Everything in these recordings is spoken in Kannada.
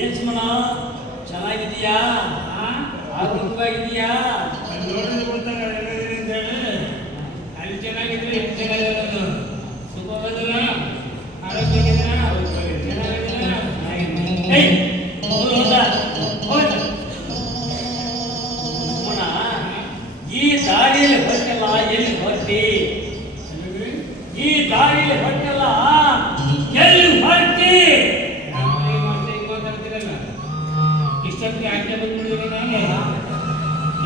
ಏನ್ ಸುಮನ ಚೆನ್ನಾಗಿದೀಯಾ? ಆರೋಗ್ಯವಾಗಿದೀಯಾ? ನೋಡಿದ್ರೆ ಗೊತ್ತಾಗ ಅಂತ ಹೇಳಿ ಅಲ್ಲಿ ಚೆನ್ನಾಗಿದ್ರೆ ಇಲ್ಲಿ ಚೆನ್ನಾಗಿರೋದು ಸುಖವಾಗಿಲ್ಲ ಆರೋಗ್ಯವಾಗಿಲ್ಲ ಚೆನ್ನಾಗಿಲ್ಲ. ಈ ದಾರಿಯಲ್ಲಿ ಹೊಟ್ಟೆಲ್ಲ ಎಲ್ಲಿ ಹೊಟ್ಟಿ? ಈ ದಾರಿಯಲ್ಲಿ ಹೊಟ್ಟೆಲ್ಲ ಎಲ್ಲಿ ಹೊಟ್ಟಿ? ಮಾತಾಡ್ತಿರಲ್ಲ ಇಷ್ಟೊತ್ತಿಗೆ ಆಜ್ಞೆ ಬಂದ್ಬಿಡಿದ್ರೆ ನಾನು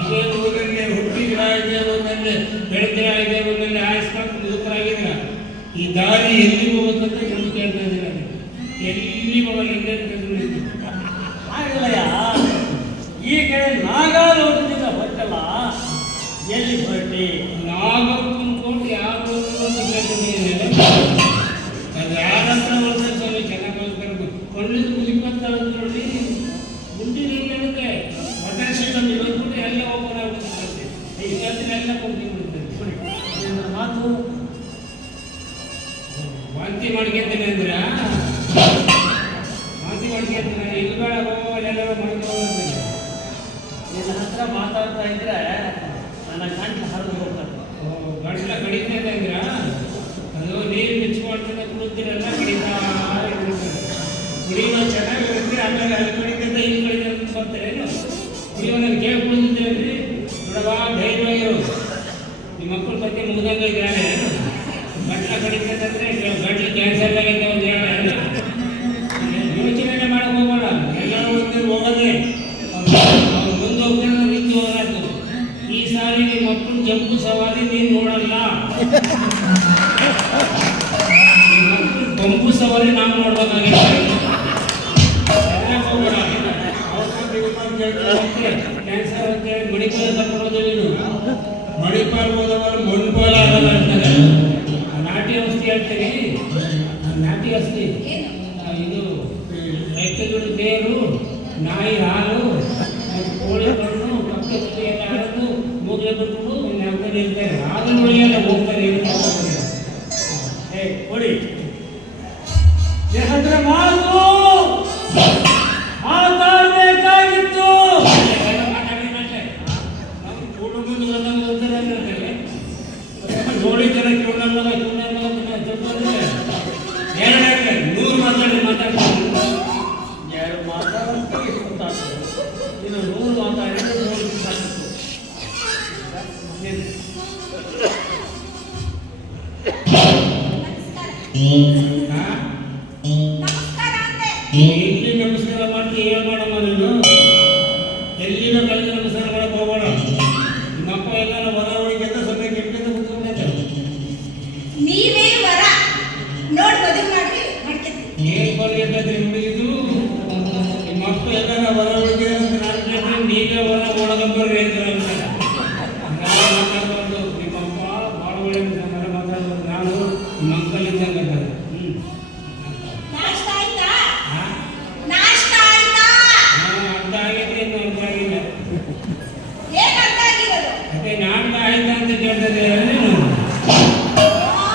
ಇದೇ ಊರಲ್ಲಿ ಹುಟ್ಟಿದ್ರ ಇದೆ ಒಂದಲ್ಲಿ ಬೆಳೆದಿರ ಇದೆ ಒಂದಲ್ಲಿ ಆಯಸ್ಕೊಂಡು ಮುದುಕರಾಗಿದ್ರ ಈ ದಾರಿ ಎಲ್ಲಿ ಹೋಗುತ್ತಂತ ನಮ್ಗೆ ಕೇಳ್ತಾ ಇದ್ದೀರ. ಎಲ್ಲಿ ಹೋಗಲ್ಲ ಆಗಿಲ್ಲಯ್ಯ, ಈ ಕಡೆ ನಾಗಾಲೋಟದಿಂದ ಹೊಟ್ಟೆಲ್ಲ ಎಲ್ಲಿ ಹೊರಟಿ? ನಾಗಪ್ಪನ್ಕೊಂಡು ಯಾರು ಅದು ಯಾರಂತ ನೋಡಿದ್ರೆ ಸ್ವಾಮಿ ಚೆನ್ನಾಗಿ ಹೋಗ್ತಾರೆ ಕೊಳ್ಳಿದ್ದು ಮುಗಿಪತ್ತಾಳ ನೋಡಿ ಗುಂಡಿನಲ್ಲಿರುತ್ತೆ ಹೊಟ್ಟೆ ಸೀಟನ್ನು ಇವತ್ತು ಎಲ್ಲ ಓಪನ್ ಆಗ್ಬಿಡುತ್ತೆ. ಇಷ್ಟೊತ್ತಿನೆಲ್ಲ ಕೊಂಡಿ ಬಿಡುತ್ತೆ. ಮಾತು ವಾಂತಿ ಮಾಡ್ಕೊತೀನಿ ಅಂದ್ರ ವಾಂತಿ ಮಾಡ್ಕೊತೀನಿ ಇಲ್ಲಿ ಬೇಡ ಎಲ್ಲರೂ ಮಾಡ್ಕೊಂಡು ನಿನ್ನ ಹತ್ರ ಮಾತಾಡ್ತಾ ಇದ್ರೆ ನನ್ನ ಗಂಟಲು ಹರಿದು ಹೋಗ್ತದೆ. ಗಂಟ್ಲ ಕಡಿತೈತೆ ಅಂದ್ರ ಅದು ನೀರು ಮಿಕ್ಸ್ ಮಾಡ್ಕೊಂಡು ಕುಡಿದಿರಲ್ಲ ಕಡಿತಾ ಕುಡಿಯುವ ಚೆನ್ನಾಗಿರುತ್ತೆ. ಆಮೇಲೆ ಅಲ್ಲಿ ಕಡಿತೈತೆ ಇಲ್ಲಿ ಕಡಿತ ಅಂತ ಬರ್ತಾರೆ ಏನು ಕುಡಿಯುವ ನಾನು ಕೇಳಿ ಕುಡಿದಿದ್ದೇನೆ ನೋಡವಾ ಧೈರ್ಯವಾಗಿರು. ನಿಮ್ಮ ಮಕ್ಕಳ ಬಗ್ಗೆ ಮುಗ್ದಂಗೆ ಇದ್ದಾರೆ ಗಂಟ್ಲ ಕಡಿತೈತೆ ಅಂದರೆ ಗಂಟ್ಲು ಕ್ಯಾನ್ಸರ್ ಆಗೈತೆ ಒಂದು ಹೇಳ ಯೋಚನೆ ಮಾಡಕ್ಕೆ ಹೋಗೋಣ. ಎಲ್ಲರೂ ಒಂದು ಹೋಗೋದೇ ಮುಂದೆ ಹೋಗ್ತಾನೆ ನಿಂತು ಹೋರಾತು. ಈ ಸಾರಿ ನಿಮ್ಮ ಮಕ್ಕಳು ಜಂಬು ಸವಾರಿ ನೀನು ನೋಡಲ್ಲ, ಬಂಬು ಸವಾರಿ ನಾವು ನೋಡ್ಬೇಕಾಗಿತ್ತು. ಹೋಗೋಣ ಕ್ಯಾನ್ಸರ್ ಅಂತೇಳಿ ಮಣಿಪಾಲ ತಗೊಳ್ಳೋದು ನೀನು ಮಣಿಪಾಲ್ ಹೋದವರು ಮಣಿಪಾಲ ಆಗಲ್ಲ ಅಂತಾರೆ. ನಾಟಿ ಔಷಧಿ ಹೇಳ್ತೀರಿ ನಾಟಿ ಔಷಧಿ ಇದು ಮೆಕ್ಕೆಜೋಳ ಬೇರು ನಾಯಿ ಹಾಲು ಕೋಳಿ ಕಣ್ಣು ಪಕ್ಕದಲ್ಲಿ ಎಲ್ಲ ಹಾಳದು ಮೂಗಲೆ ಬಿಟ್ಟು ನೆಮ್ಮದಿ ಇರ್ತಾರೆ. ಅದನ್ನು ಒಳ್ಳೆಯಲ್ಲ ಹೋಗ್ತಾರೆ. ಕೊಡಿ ದೇಹದ ಮಾತು ಮಾತಾಡಬೇಕಾಗಿತ್ತು. ನೋಡಿ ಜನ ಎರಡಕ್ಕೆ 100 ಮಾತಾಡ್ತಾರೆ. ಎರಡು ಮಾತಾಡೋಕ್ಕೆ ಗೊತ್ತಾಗ್ತದೆ. ಇನ್ನು 100 ಮಾತಾಡಿದ್ರೆ 100 ಸಾಕು. ಎಲ್ಲಿ ನಮಸ್ಕಾರ ಮಾಡ್ತೀವಿ ಏನು ಮಾಡಮ್ಮ ನೀನು? ಎಲ್ಲಿನ ಕಳೆದ ನಮಸ್ಕಾರ ಮಾಡಕ್ಕೆ ಹೋಗೋಣ. ನಿಮ್ಮಪ್ಪ ಎಲ್ಲ ಹೊರ ಒಳಗೆ ಸಮಯ ಕೆಟ್ಟದ ಕೂತ್ಕೊಂಡೈತೆ. ನೀವೇ ವರ ನೋಡಿ ಮದುವೆ ಮಾಡಿ ಏನು ಬರ್ಬೇಕಾದ್ರೆ ಹುಡುಗಿದು ನಿಮ್ಮಪ್ಪ ಎಲ್ಲ ಹೊರ ಒಳಗೆ ನಾನು ನೀವೇ ಹೊರ ಒಳಗಂಬರ್ರಿ ಅಂತ ಮಾತಾಡ್ಬಾರ್ದು. ನಿಮ್ಮಪ್ಪ ಭಾಳ ಒಳ್ಳೆ ಮಾತಾಡ್ಬಾರ್ದು. ನಾನು ನಿಮ್ಮ ಅಂಕಲ್ ಇದ್ದಂಗೆ ನಾಷ್ಟ ಆಯ್ತಾ? ನಾಷ್ಟ ಆಯ್ತಾ? ಅರ್ಥ ಆಗೈತೆ ಇನ್ನು ಅರ್ಥ ಆಗಿಲ್ಲ. ಏನು ಅರ್ಥ ಆಗಿರೋದು? ಅದೇ ನಾಟಕ ಆಯ್ತಾ ಅಂತ ಕೇಳ್ತದೆ ನೀನು.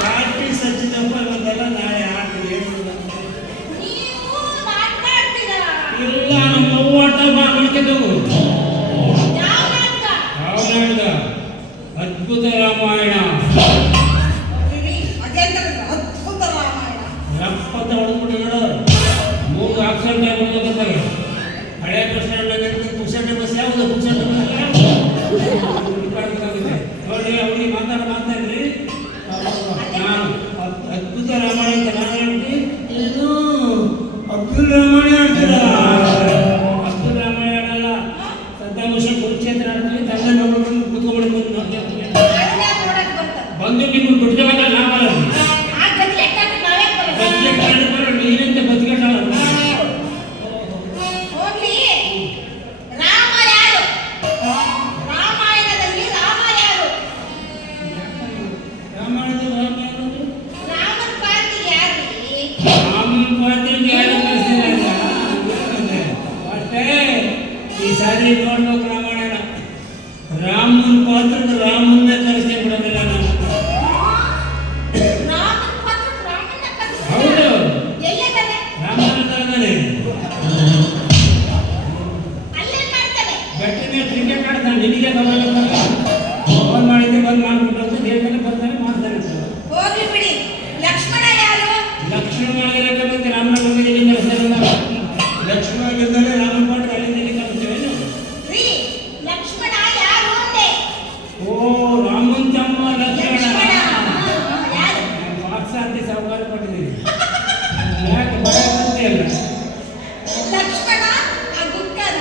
ರಾತ್ರಿ ಸಜ್ಜಿದಪ್ಪ ಇವತ್ತೆಲ್ಲ ನಾಳೆ ಆಡ್ತೀವಿ. ನೀವು ನಾಟಕ ಆಡ್ತೀರಾ? ಇಲ್ಲ ನಮ್ಮ ಅವ್ವ ಆಟ ಮಾಡ್ತಿದ್ದವು. ಯಾವ ನಾಟಕ? ಯಾವ ನಾಟಕ? ಅದ್ಭುತ ರಾಮಾಯಣ. ಅದೆಂತದ್ದು ಅದ್ಭುತ ರಾಮಾಯಣ? ರಪ್ಪತ್ತ ಹೊಡೆದ್ಬಿಟ್ಟು ಹೇಳು. 3 ಆಕ್ಸಿಡೆಂಟ್ ಆಗ್ಬಿಡ್ಬೇಕಾಗ ಹಳೆ ಬಸ್ ಸ್ಟ್ಯಾಂಡ್ ಪುಕ್ಸಟ್ಟೆ ಬಸ್ ಯಾವುದು ಪುಕ್ಸಟ್ಟೆ ಬಸ್ ನೋಡಿ ಅವ್ರಿಗೆ ಮಾತಾಡ್ರಿ. ನಾನು ಅದ್ಭುತ ರಾಮಾಯಣ ಅಂತ ನಾನು ಹೇಳ್ತೀನಿ. ಏನು ಅಬ್ದುಲ್ ರಾಮಾಯಣ ಹೇಳ್ತೀರ? ಅಬ್ದುಲ್ ರಾಮಾಯಣ ಅಲ್ಲ, ಸದ್ದಾಮುಷ ಕುರುಕ್ಷೇತ್ರ ಆಡ್ತೀವಿ. ತಂದೆ ನೋಡ್ಕೊಂಡು ಕುತ್ಕೊಂಡ್ಬಿಟ್ಟು ಬಂದು ನಿಮ್ಗೆ ಬಿಟ್ಕೊಬೇಕಲ್ಲ ನಾವಲ್ಲ ಆ ಗತಿ ಎಟ್ಟಾಗ ನಾವೇ ಬರೋದು. ನೀರಂತೆ ಬದುಕಲ್ಲ. ಹೋಗ್ಲಿ, ರಾಮ ಯಾರು? ರಾಮಾಯಣದಲ್ಲಿ ರಾಮ ಯಾರು? ರಾಮಾಯಣದ ರಾಮನ ಪಾರ್ಟಿಗೆ ಯಾರು? ರಾಮನ ಪಾತ್ರೆಗೆ ಯಾರು ಕಳಿಸ್ತಿಲ್ಲ ಅಷ್ಟೇ. ಈ ಸಾರಿ ನೋಡ್ಬೇಕು ರಾಮಾಯಣ. ರಾಮನ ಪಾತ್ರಕ್ಕೆ ರಾಮನ್ನೇ ಕಳಿಸ್ತೇ ಬಿಡೋದಿಲ್ಲ ನಾನು. ರಾಮನ ಪಾತ್ರಕ್ಕೆ ರಾಮನ ಕಳಿಸ್ತೀರಾ? ಹೌದು ಎಲ್ಲಿದ್ದಾನೆ? ರಾಮನ ಬಂದು ಮಾಡ್ಬಿಟ್ಟು ಅಂತ ಹೇಳ್ತಾನೆ ಬರ್ತಾನೆ ಮಾಡ್ತಾನೆ ಅಂತ. ಹೋಗ್ಲಿ ಬಿಡಿ. ಲಕ್ಷ್ಮಣ ಯಾರು? ಲಕ್ಷ್ಮಣ ಆಗಿರಕ್ಕೆ ಮತ್ತೆ ರಾಮನ ಬಂದಿದ್ದೀನಿ ಹೆಸರಲ್ಲ. ಲಕ್ಷ್ಮಣ ಆಗಿದ್ದರೆ ರಾಮನ ಪಾಠ ಅಲ್ಲಿಂದ ಕಲಿತೇವೇನು? ರೀ, ಲಕ್ಷ್ಮಣ ಯಾರು ಅಂದೆ? ಓ ರಾಮನ್ ತಮ್ಮ ಲಕ್ಷ್ಮಣ. ಲಕ್ಷ್ಮಣ ಯಾರು? ವಾತ್ಸಾಂತಿ ಸಾವುಕಾರ ಕೊಟ್ಟಿದ್ದೀನಿ. ಯಾಕೆ ಭಯ ಬಂದೇ ಇಲ್ಲ? ಲಕ್ಷ್ಮಣ ಆ ಗುಡ್ಡನ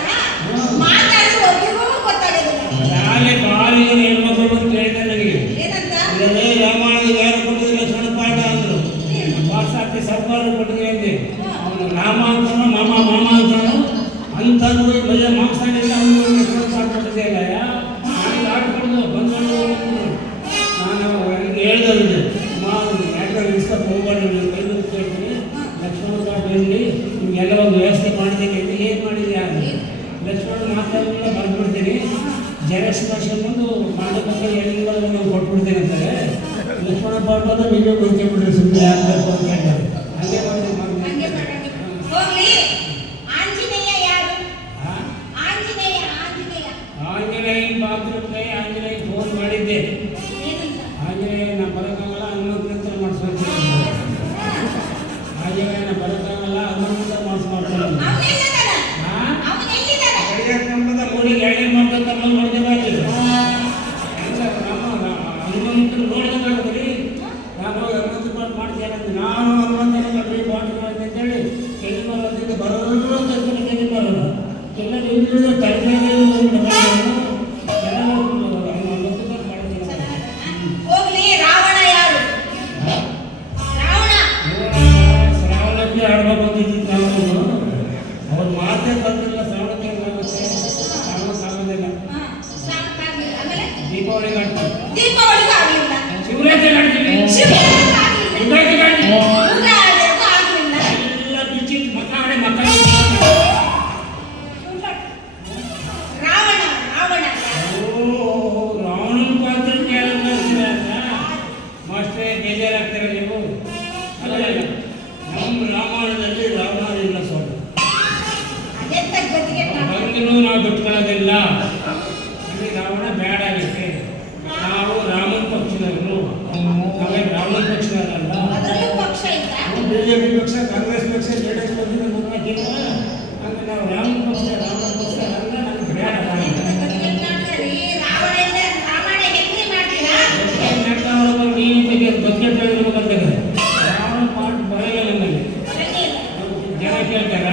ಮಾತಾಡಿ ಒಬ್ಬರಿಗೂ ಗೊತ್ತಾಗೋದಿಲ್ಲ. ನಾಳೆ ಬಾರಿ ಹೆಣ್ಮಕ್ಳು ಬಂದು ಕೇಳ್ತಾರೆ ನನಗೆ, ಏನಂತ? ಇದನ್ನೇ ರಾಮಾಯಣದ ಯಾರು ಕೊಟ್ಟಿದ್ರು ಲಕ್ಷ್ಮಣ ಪಾಠ ಅಂದ್ರು. ವಾತ್ಸಾಂತಿ ಸಾವುಕಾರ ಕೊಟ್ಟಿದ್ದೀನಿ ಅಂದೆ. ಅವನು ರಾಮ ಅಂತಾನು ಮಾಮ ಅಂತಾನು ಅಂಥದ್ದು ಬಜ ಮಾಂಸಾನಿಂದ ಅವನು ಲಕ್ಷ್ಮಣ ಪಾಠ ಕೊಟ್ಟಿದ್ದೆ ಇಲ್ಲ. ನನಗೆ ಆಡ್ಕೊಂಡು ಬಂದ್ಕೊಂಡು ನಾನು ಹೇಳ್ದವ್ರಿಗೆ ಯಾಕೆ ಇಷ್ಟ ಹೋಗ್ಬಾರ್ದು ನೀವು ಕೈ ಕೇಳ್ತೀನಿ. ಲಕ್ಷ್ಮಣ ಪಾಠ ಹೇಳಿ ನಿಮಗೆಲ್ಲ ಒಂದು ವ್ಯವಸ್ಥೆ ಮಾಡಿದ್ದೀನಿ ಅಂತ ಏನು ಮಾಡಿದ್ಯಾ ಅಂದರೆ ಲಕ್ಷ್ಮಣ ಮಾತಾಡೋದನ್ನ ಬರ್ಬಿಡ್ತೀನಿ. ಜೆರಾಕ್ಸ್ ಭಾಷೆ ಬಂದು ಮಾಡಬೇಕಂತ ಎಲ್ಲ ನಾವು ಕೊಟ್ಬಿಡ್ತೀನಿ ಅಂತಾರೆ. ಲಕ್ಷ್ಮಣ ಪಾಠ ಅಂದ್ರೆ ನೀವೇ ಗೊತ್ತಿಬಿಡ್ರಿ ಸುಮ್ಮನೆ ಯಾರು ಬೇಕು ಅಂತ ಹೇಳ್ತಾರೆ. ಹಾಗೆ ಹಂಗೆ ಮಾಡೋಣ. ಹೋಗ್ಲಿ. ಆಂಜನೇಯ ಯಾರು? ಆಂಜನೇಯ ಆಂಜನೇಯನ ಬಾತ್ರೂಮ್ಗೆ ಆಂಜನೇಯ ಫೋನ್ ಮಾಡಿದ್ದೆ. ಏನಂತ? ಆಂಜನೇಯನ ಬರೋಕ್ಕಾಗಲ್ಲ ಹನುಮಂತ ಮಾಡಿಸ್ಬೇಕು. ಆಂಜನೇಯನ ಬರೋಕ್ಕಾಗಲ್ಲ ಹನುಮಂತ ಮಾಡಿಸ್ಮಾಡ್ತಾರೆ. ಅವನೆಲ್ಲಿದ್ದಾನೆ? ಅವನೆಲ್ಲಿದ್ದಾನೆ? ಕಡಿಯಾಕ ಕಂಬದ ಮೂಡಿಗೆ ಎಳ್ನೀರು ಮಾಡ್ಕೊಂತ ಬಂದು ನೋಡ್ದೇಬಾರ್ದು. ಹನುಮಂತರು ನೋಡ್ಬೇಕಾಗ್ತದೆ. ನಾನು ಹನುಮಂತ ಪಾಠ ಮಾಡ್ತೇನೆ. ನಾನು ಹನುಮಂತನ ಕಡ್ರಿ ಪಾಠ ಮಾಡಿದೆ ಅಂತೇಳಿ ಕೆಲಿ ಬರೋದಕ್ಕೆ ಬರೋದು ಅಂತ ಕೆಲಿ ಬರೋದು ಎಲ್ಲ ನೀವು ತಲೆಗೆ ಹೋಗ್ಲಿ. ರಾವಣ ಯಾರು? ರಾವಣ ಶ್ರಾವಣಕ್ಕೆ ಆಡ್ಬೇಕು ಅಂತಿದ್ದಿತ್ತು ನಾವು. ಅವ್ರ ಮಾತೇ ಬಂದಿಲ್ಲ. ಶ್ರಾವಣಕ್ಕೆ ಆಗುತ್ತೆ, ಶ್ರಾವಣಕ್ಕೆ ಆಗೋದಿಲ್ಲ. ಶಾಂತಾಗ್ಲಿಲ್ಲ. ಆಮೇಲೆ ದೀಪಾವಳಿಗೆ ಆಡ್ತೀವಿ, ದೀಪಾವಳಿಗೂ ಆಗ್ಲಿಲ್ಲ. ಶಿವರಾತ್ರಿಗೆ ಆಡ್ತೀವಿ, ಶಿವರಾತ್ರಿಗೂ ಆಗ್ಲಿಲ್ಲ. ಯುಗಾದಿಗೆ ಆಡ್ತೀವಿ. ಯುಗಾದಿಗೂ ಆಗ್ಲಿಲ್ಲ. ಎಲ್ಲ ಬಿಚ್ಚಿಟ್ಟು ಮಕ್ಕಳೇ ಮಕ್ಕಳು. ರಾವಣ ರಾವಣ ಓ ರಾವಣನ ಪಾತ್ರ ಮಾಸ್ಟೇ ಬೇಜಾರಾಗ್ತಾರೆ ನೀವು. ಅಲ್ಲ ನಮ್ಮ ರಾಮಾಯಣದಲ್ಲಿ ರಾವಣ ಇಲ್ಲ ಸ್ವಾಮಿ. ಅದೆಂತ ಗತಿಗೆ ಬಂದಿನೂ ನಾವು ಬಿಟ್ಕೊಳ್ಳೋದಿಲ್ಲ. ಅಲ್ಲಿ ರಾವಣ ಬ್ಯಾಡ್ ಆಗುತ್ತೆ. ನಾವು ರಾಮನ ಪಕ್ಷದವರು, ನಾವೇ ರಾವಣ ಪಕ್ಷದವರಲ್ಲ. ಅದರಲ್ಲೂ ಪಕ್ಷ ಇತ್ತ? ಬಿಜೆಪಿ ಪಕ್ಷ, ಕಾಂಗ್ರೆಸ್ ಪಕ್ಷ, ಜೆಡಿಎಸ್ ಪಕ್ಷದ ಮುಖಾಕಿಲ್ಲ. ಹಂಗೆ ನಾವು ರಾಮನ ಪಕ್ಷ ಅಲ್ಲ. ನಮ್ಗೆ ಬ್ಯಾಡ ರಾವಣ ಇದ್ರೆ ರಾವಣ ಹೆಂಗ್ರಿ ಮಾಡ್ತೀರಾ? ರಾವಣ ಪಾಠ ಬರಲ್ಲ ನಮಗೆ. ಜನ ಕೇಳ್ತಾರ,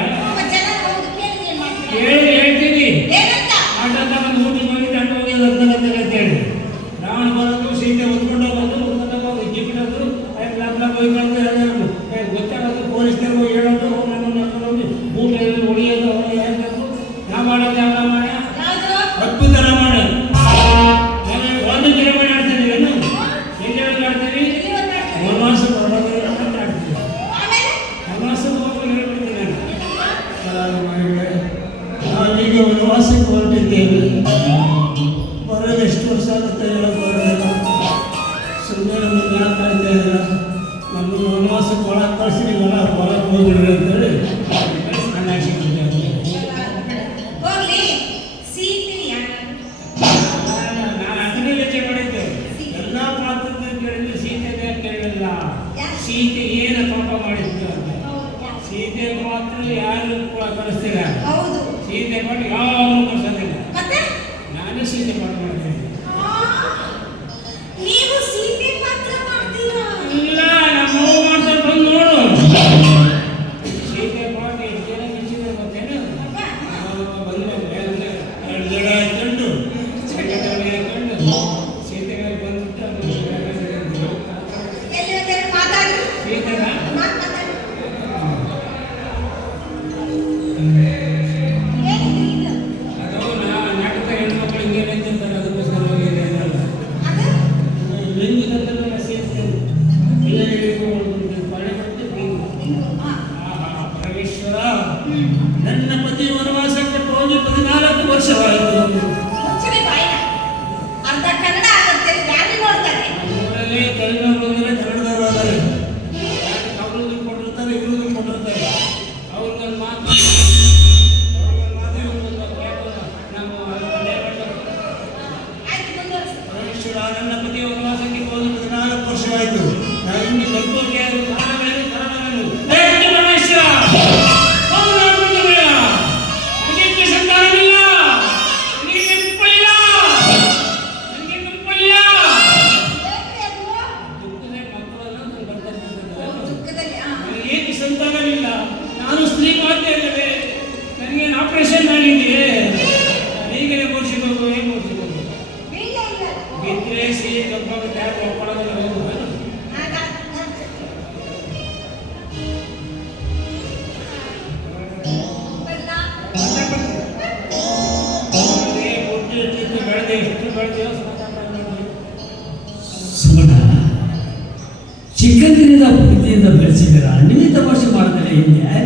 ಜನ ಹೌದು ಕೇಳಿ ಏನ್ ಮಾಡ್ತೀರಾ? ಕೇಳಿ ಹೇಳ್ತೀವಿ. ಏನಂತ? ಆಟದ ಒಂದು ಊಟಿಗೆ ಹೋಗಿ ತಂಡ ಹೋಗಿ ಅಂತ ಹೇಳಿ ರಾವಣ ಬರೋದು, ಸೀತೆ ಹೊತ್ಕೊಂಡು ಹೋಗೋದು, ಜಿಪ್ಪಿಡೋದು, ಗೊತ್ತಾಗೋದು, ಪೊಲೀಸ್ನವ್ರು ಹೇಳೋದು, ನಮ್ಮನ್ನು ಹೋಗಿ ಬೂಟ್ ಹೊಡಿಯೋದು, ಹೇಳ್ಬೇಕು. ನಾವು ಮಾಡೋದು ಯಾವ ರಾಮಾಯಣ? ಯಾವುದು? ಅದ್ಭುತ ರಾಮಾಯಣ. ಒಂದು ಕಿಲೋಮೀಟರ್ ಆಡ್ತೀವಿ ಏನು? ಎಲ್ಲಿ ಆಡ್ತೀವಿ? ಎಲ್ಲಿವರೆಗೂ ಮಾಡ್ತೀರಾ? ವನವಾಸ ಹೊರಡೋದು ಅಂತ ಆಡ್ತೀವಿ. ಆಮೇಲೆ ವನವಾಸಕ್ಕೆ ಹೋಗಿ ಹೇಳ್ಬಿಡ್ತೀನಿ ನಾವೀಗ ವನವಾಸಕ್ಕೆ ಹೊರಟಿದ್ದೇವೆ. ಬರೋದು ಎಷ್ಟು ವರ್ಷ ಆಗುತ್ತೆ ಹೇಳೋದು. ಸುಮ್ಮನೆ ನಮ್ಮನ್ನು ಯಾಕೆ ಕಾಯ್ತಾ ಇದ್ದೀರ? ನಮ್ಮನ್ನು ವನವಾಸಕ್ಕೆ ಒಳಗೆ ಕಳಿಸಿ ನೀವೆಲ್ಲ ಹೊರಗೆ ಹೋಗಿಡ್ರಿ ಅಂತೇಳಿ ನಾನು ಹಾಕಿಟ್ಟಿದ್ದೆ. ಹೋಗ್ಲಿ. ಸೀತೆ ಯಾರು? ನಾನು ಅದನ್ನೇ ಯೋಚನೆ ಮಾಡಿದ್ದೆ. ಎಲ್ಲ ಪಾತ್ರದಲ್ಲಿ ಕೇಳಿದ್ರೆ ಸೀತೆನೇ ಕೇಳಿಲ್ಲ. ಸೀತೆ ಏನು ಪಾಪ ಮಾಡಿದ್ದು ಅಂತ. ಸೀತೆ ಪಾತ್ರ ಯಾರು ಕೂಡ ಕಳಿಸ್ತೀರ? ಹೌದು. ಸೀತೆ ಪಾಠ ಯಾರು ಕಳಿಸೋದಿಲ್ಲ. ಮತ್ತೆ ನಾನೇ ಸೀತೆ ಪಾಠ ಮಾಡ್ತೀನಿ. ನೀವು ಸೀತೆ ಪಾತ್ರ ಮಾಡ್ತೀರಾ? ಇಲ್ಲ, ನಮ್ಮ ಅವ್ವ ಮಾಡ್ತಾರೆ, ಬಂದು ನೋಡು. ಸೀತೆ ಪಾಠ ಎಷ್ಟು ಜನ ಮೆಚ್ಚಿದ್ರೆ ಗೊತ್ತೇನು? ಬಂದು ಎರಡು ಜನ ಹಾಕೊಂಡು ಸೀತೆಗಾಗಿ ಬಂದ್ಬಿಟ್ಟು ಎಲ್ಲಿ ಒಂದೆರಡು ಮಾತಾಡಿ. ಸೀತೆಗ ಮಾತಾಡಿ. ಅದು ನಾಟಕ ಹೆಣ್ಮಕ್ಳು ಹಿಂಗೇನೆ ಅಂತಾರೆ. ಅದಕ್ಕೋಸ್ಕರ ಹೋಗಿದೆ ಅನ್ನಲ್ಲ. ಅದು ಲಿಂಗದಲ್ಲೆಲ್ಲ ಸೇರ್ತೇನೆ. ಪಳೆ ಬಟ್ಟೆ ಪರಮೇಶ್ವರ, ನನ್ನ ಪತಿ ವನವಾಸಕ್ಕೆ ಹೋಗಿ 14 ವರ್ಷವಾಯಿತು. ಮುಚ್ಚಲಿ ಬಾಯಿನ. ಅರ್ಧ ಕನ್ನಡ ಅರ್ಧ ಯಾರು ನೋಡ್ತಾರೆ? ನಮ್ಮೂರಲ್ಲಿ ತೆಲುಗಿನವರು ಕನ್ನಡದವರು ಅದಾರೆ. ಅವ್ರಿಗೆ ಕೊಟ್ಟಿರ್ತಾರೆ, ಇವ್ರಿಗೆ ಕೊಟ್ಟಿರ್ತಾರೆ. ಅವ್ರಿಗೊಂದು ಮಾತು ನಮ್ಮ ಆಯ್ತು ಮುಂದುವರಿಸಿ. ಪರಮೇಶ್ವರ, ನನ್ನ ಪತಿ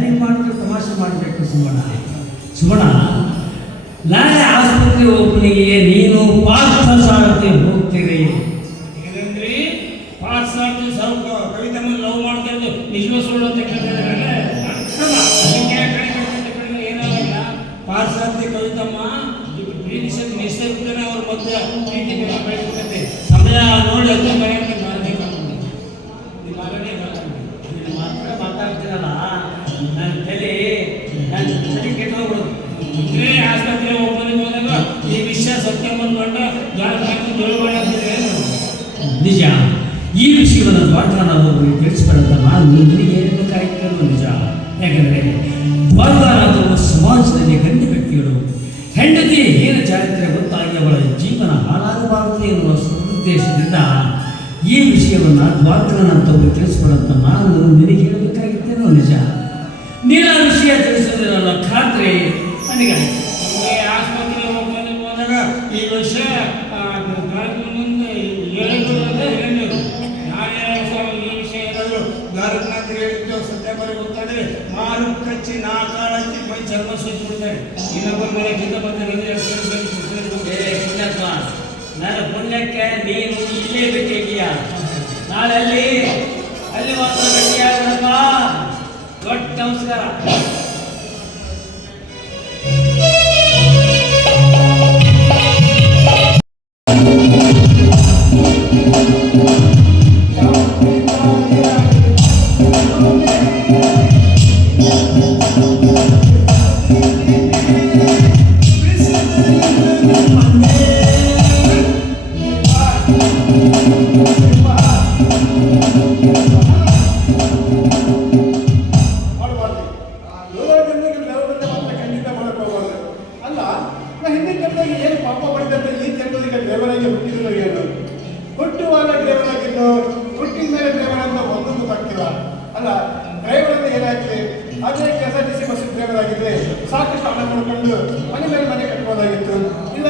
ನೀವು ಮಾಡಿದ್ರೆ ತಮಾಷೆ ಮಾಡಬೇಕು ಸುಮಣ ನಾಳೆ ಆಸ್ಪತ್ರೆ ಓಪನಿಗೆ ನೀನು ಪಾರ್ಥಸಾರಥಿ ಹೋಗ್ತೀರಿ. ಏನಂದ್ರಿ? ಪಾರ್ಥಸಾರಥಿ ಕವಿತಮ್ಮ ಲವ್ ಮಾಡ್ತಾ ಇದ್ದು ನಿಜವೂ ಸುಳ್ಳು ಅಂತ ಕೇಳ್ತಿದ್ದಾರೆ. ಏನಾಗಲ್ಲ, ಪಾರ್ಥಸಾರಥಿ ಕವಿತಮ್ಮ ಪ್ರೀತಿಸೋದು ನಿಶ್ಚಯಿಸ್ತಾನೆ ಅವ್ರ ಮಧ್ಯೆ ಪ್ರೀತಿ ಬೆಳೆಸ್ಬೇಕಂತೆ. ಸಮಯ ನೋಡಿ ಅದು ಬರೆಯಕ್ಕೆ ಮಾತ್ರ ಮಾತಾಡ್ತೀರಲ್ಲ, ನನ್ನ ತಲೆ ಕೆಟ್ಟೋಗ್ಬಿಡೋದು. ಆಸ್ಪತ್ರೆ ಓಪನಿಂಗ್ ಹೋದಾಗ ಈ ವಿಷಯ ಸತ್ಯ ಬಂದ್ಕೊಂಡು ನಿಜ. ಈ ವಿಷಯವನ್ನು ದ್ವಾರಕಾನಾಥರಿಗೆ ತಿಳಿಸ್ಕೊಳ್ಳೋದ ನಾನು ನಿನಗೆ ಹೇಳಬೇಕಾಗಿತ್ತು ನಿಜ. ಯಾಕಂದರೆ ದ್ವಾರಕಾನಾಥರು ಸಮಾಜದಲ್ಲಿ ಗಣ್ಯ ವ್ಯಕ್ತಿಗಳು. ಹೆಂಡತಿ ಏನ ಚಾರಿತ್ರ್ಯ ಗೊತ್ತಾಗಿ ಅವಳ ಜೀವನ ಹಾಳಾಗಬಾರದು ಎನ್ನುವ ಉದ್ದೇಶದಿಂದ ಈ ವಿಷಯವನ್ನು ದ್ವಾರಕಾನಾಥರಿಗೆ ತಿಳಿಸ್ಕೊಳ್ಳೋದ ನಾನು ನಿನಗೆ ಹೇಳಬೇಕಾಗಿತ್ತೇನೋ ನಿಜ. ನೀನು ಆ ವಿಷಯ ತಿಳಿಸೋದಿಲ್ಲ ಖಾತ್ರಿ ನನಗೆ. ಆಸ್ಪತ್ರೆ ಓಪನಿಂಗ್ ಹೋದಾಗ ಈ ವಿಷಯ ಮುಂದೆ ಈ ವಿಷಯ ಏನಾದರೂ ದ್ವಾರಕನಾಥ ಹೇಳಿದ್ದು ಸತ್ಯ ಬರೀ ಗೊತ್ತಾದ್ರೆ ಮಾರು ಕಚ್ಚಿ ನಾಕಾಳಚ್ಚಿ ಮೈ ಚರ್ಮ ಸುತ್ತಿಬಿಡ್ತಾರೆ. ಇನ್ನೊಬ್ಬರ ಮನೆ ಕಿಂದ ಬಂದ ನನ್ನ ಪುಣ್ಯಕ್ಕೆ ನೀನು ಇಲ್ಲೇ ಭೇಟಿಯಾಗಿಯ. ನಾಳೆ ಅಲ್ಲಿ ಮಾತ್ರ ಭೇಟಿಯಾಗಪ್ಪ. ದೊಡ್ಡ ನಮಸ್ಕಾರ. ಹುಟ್ಟುವಾಗ ಡ್ರೈವರ್ ಆಗಿದ್ದು ಹುಟ್ಟಿದ ಮೇಲೆ ಡ್ರೈವರ್ ಅಂತ ಒಂದು ಗೊತ್ತಾಗ್ತಿಲ್ಲ. ಅಲ್ಲ, ಡ್ರೈವರ್ ಅಂದ್ರೆ ಏನಾಗ್ತದೆ? ಅದೇ KSRTC ಬಸ್ ಡ್ರೈವರ್ ಆಗಿದ್ರೆ ಸಾಕಷ್ಟು ಹಣ ಮಾಡ್ಕೊಂಡು ಮನೆ ಮೇಲೆ ಮನೆ ಕಟ್ಬೋದಾಗಿತ್ತು. ಇಲ್ಲ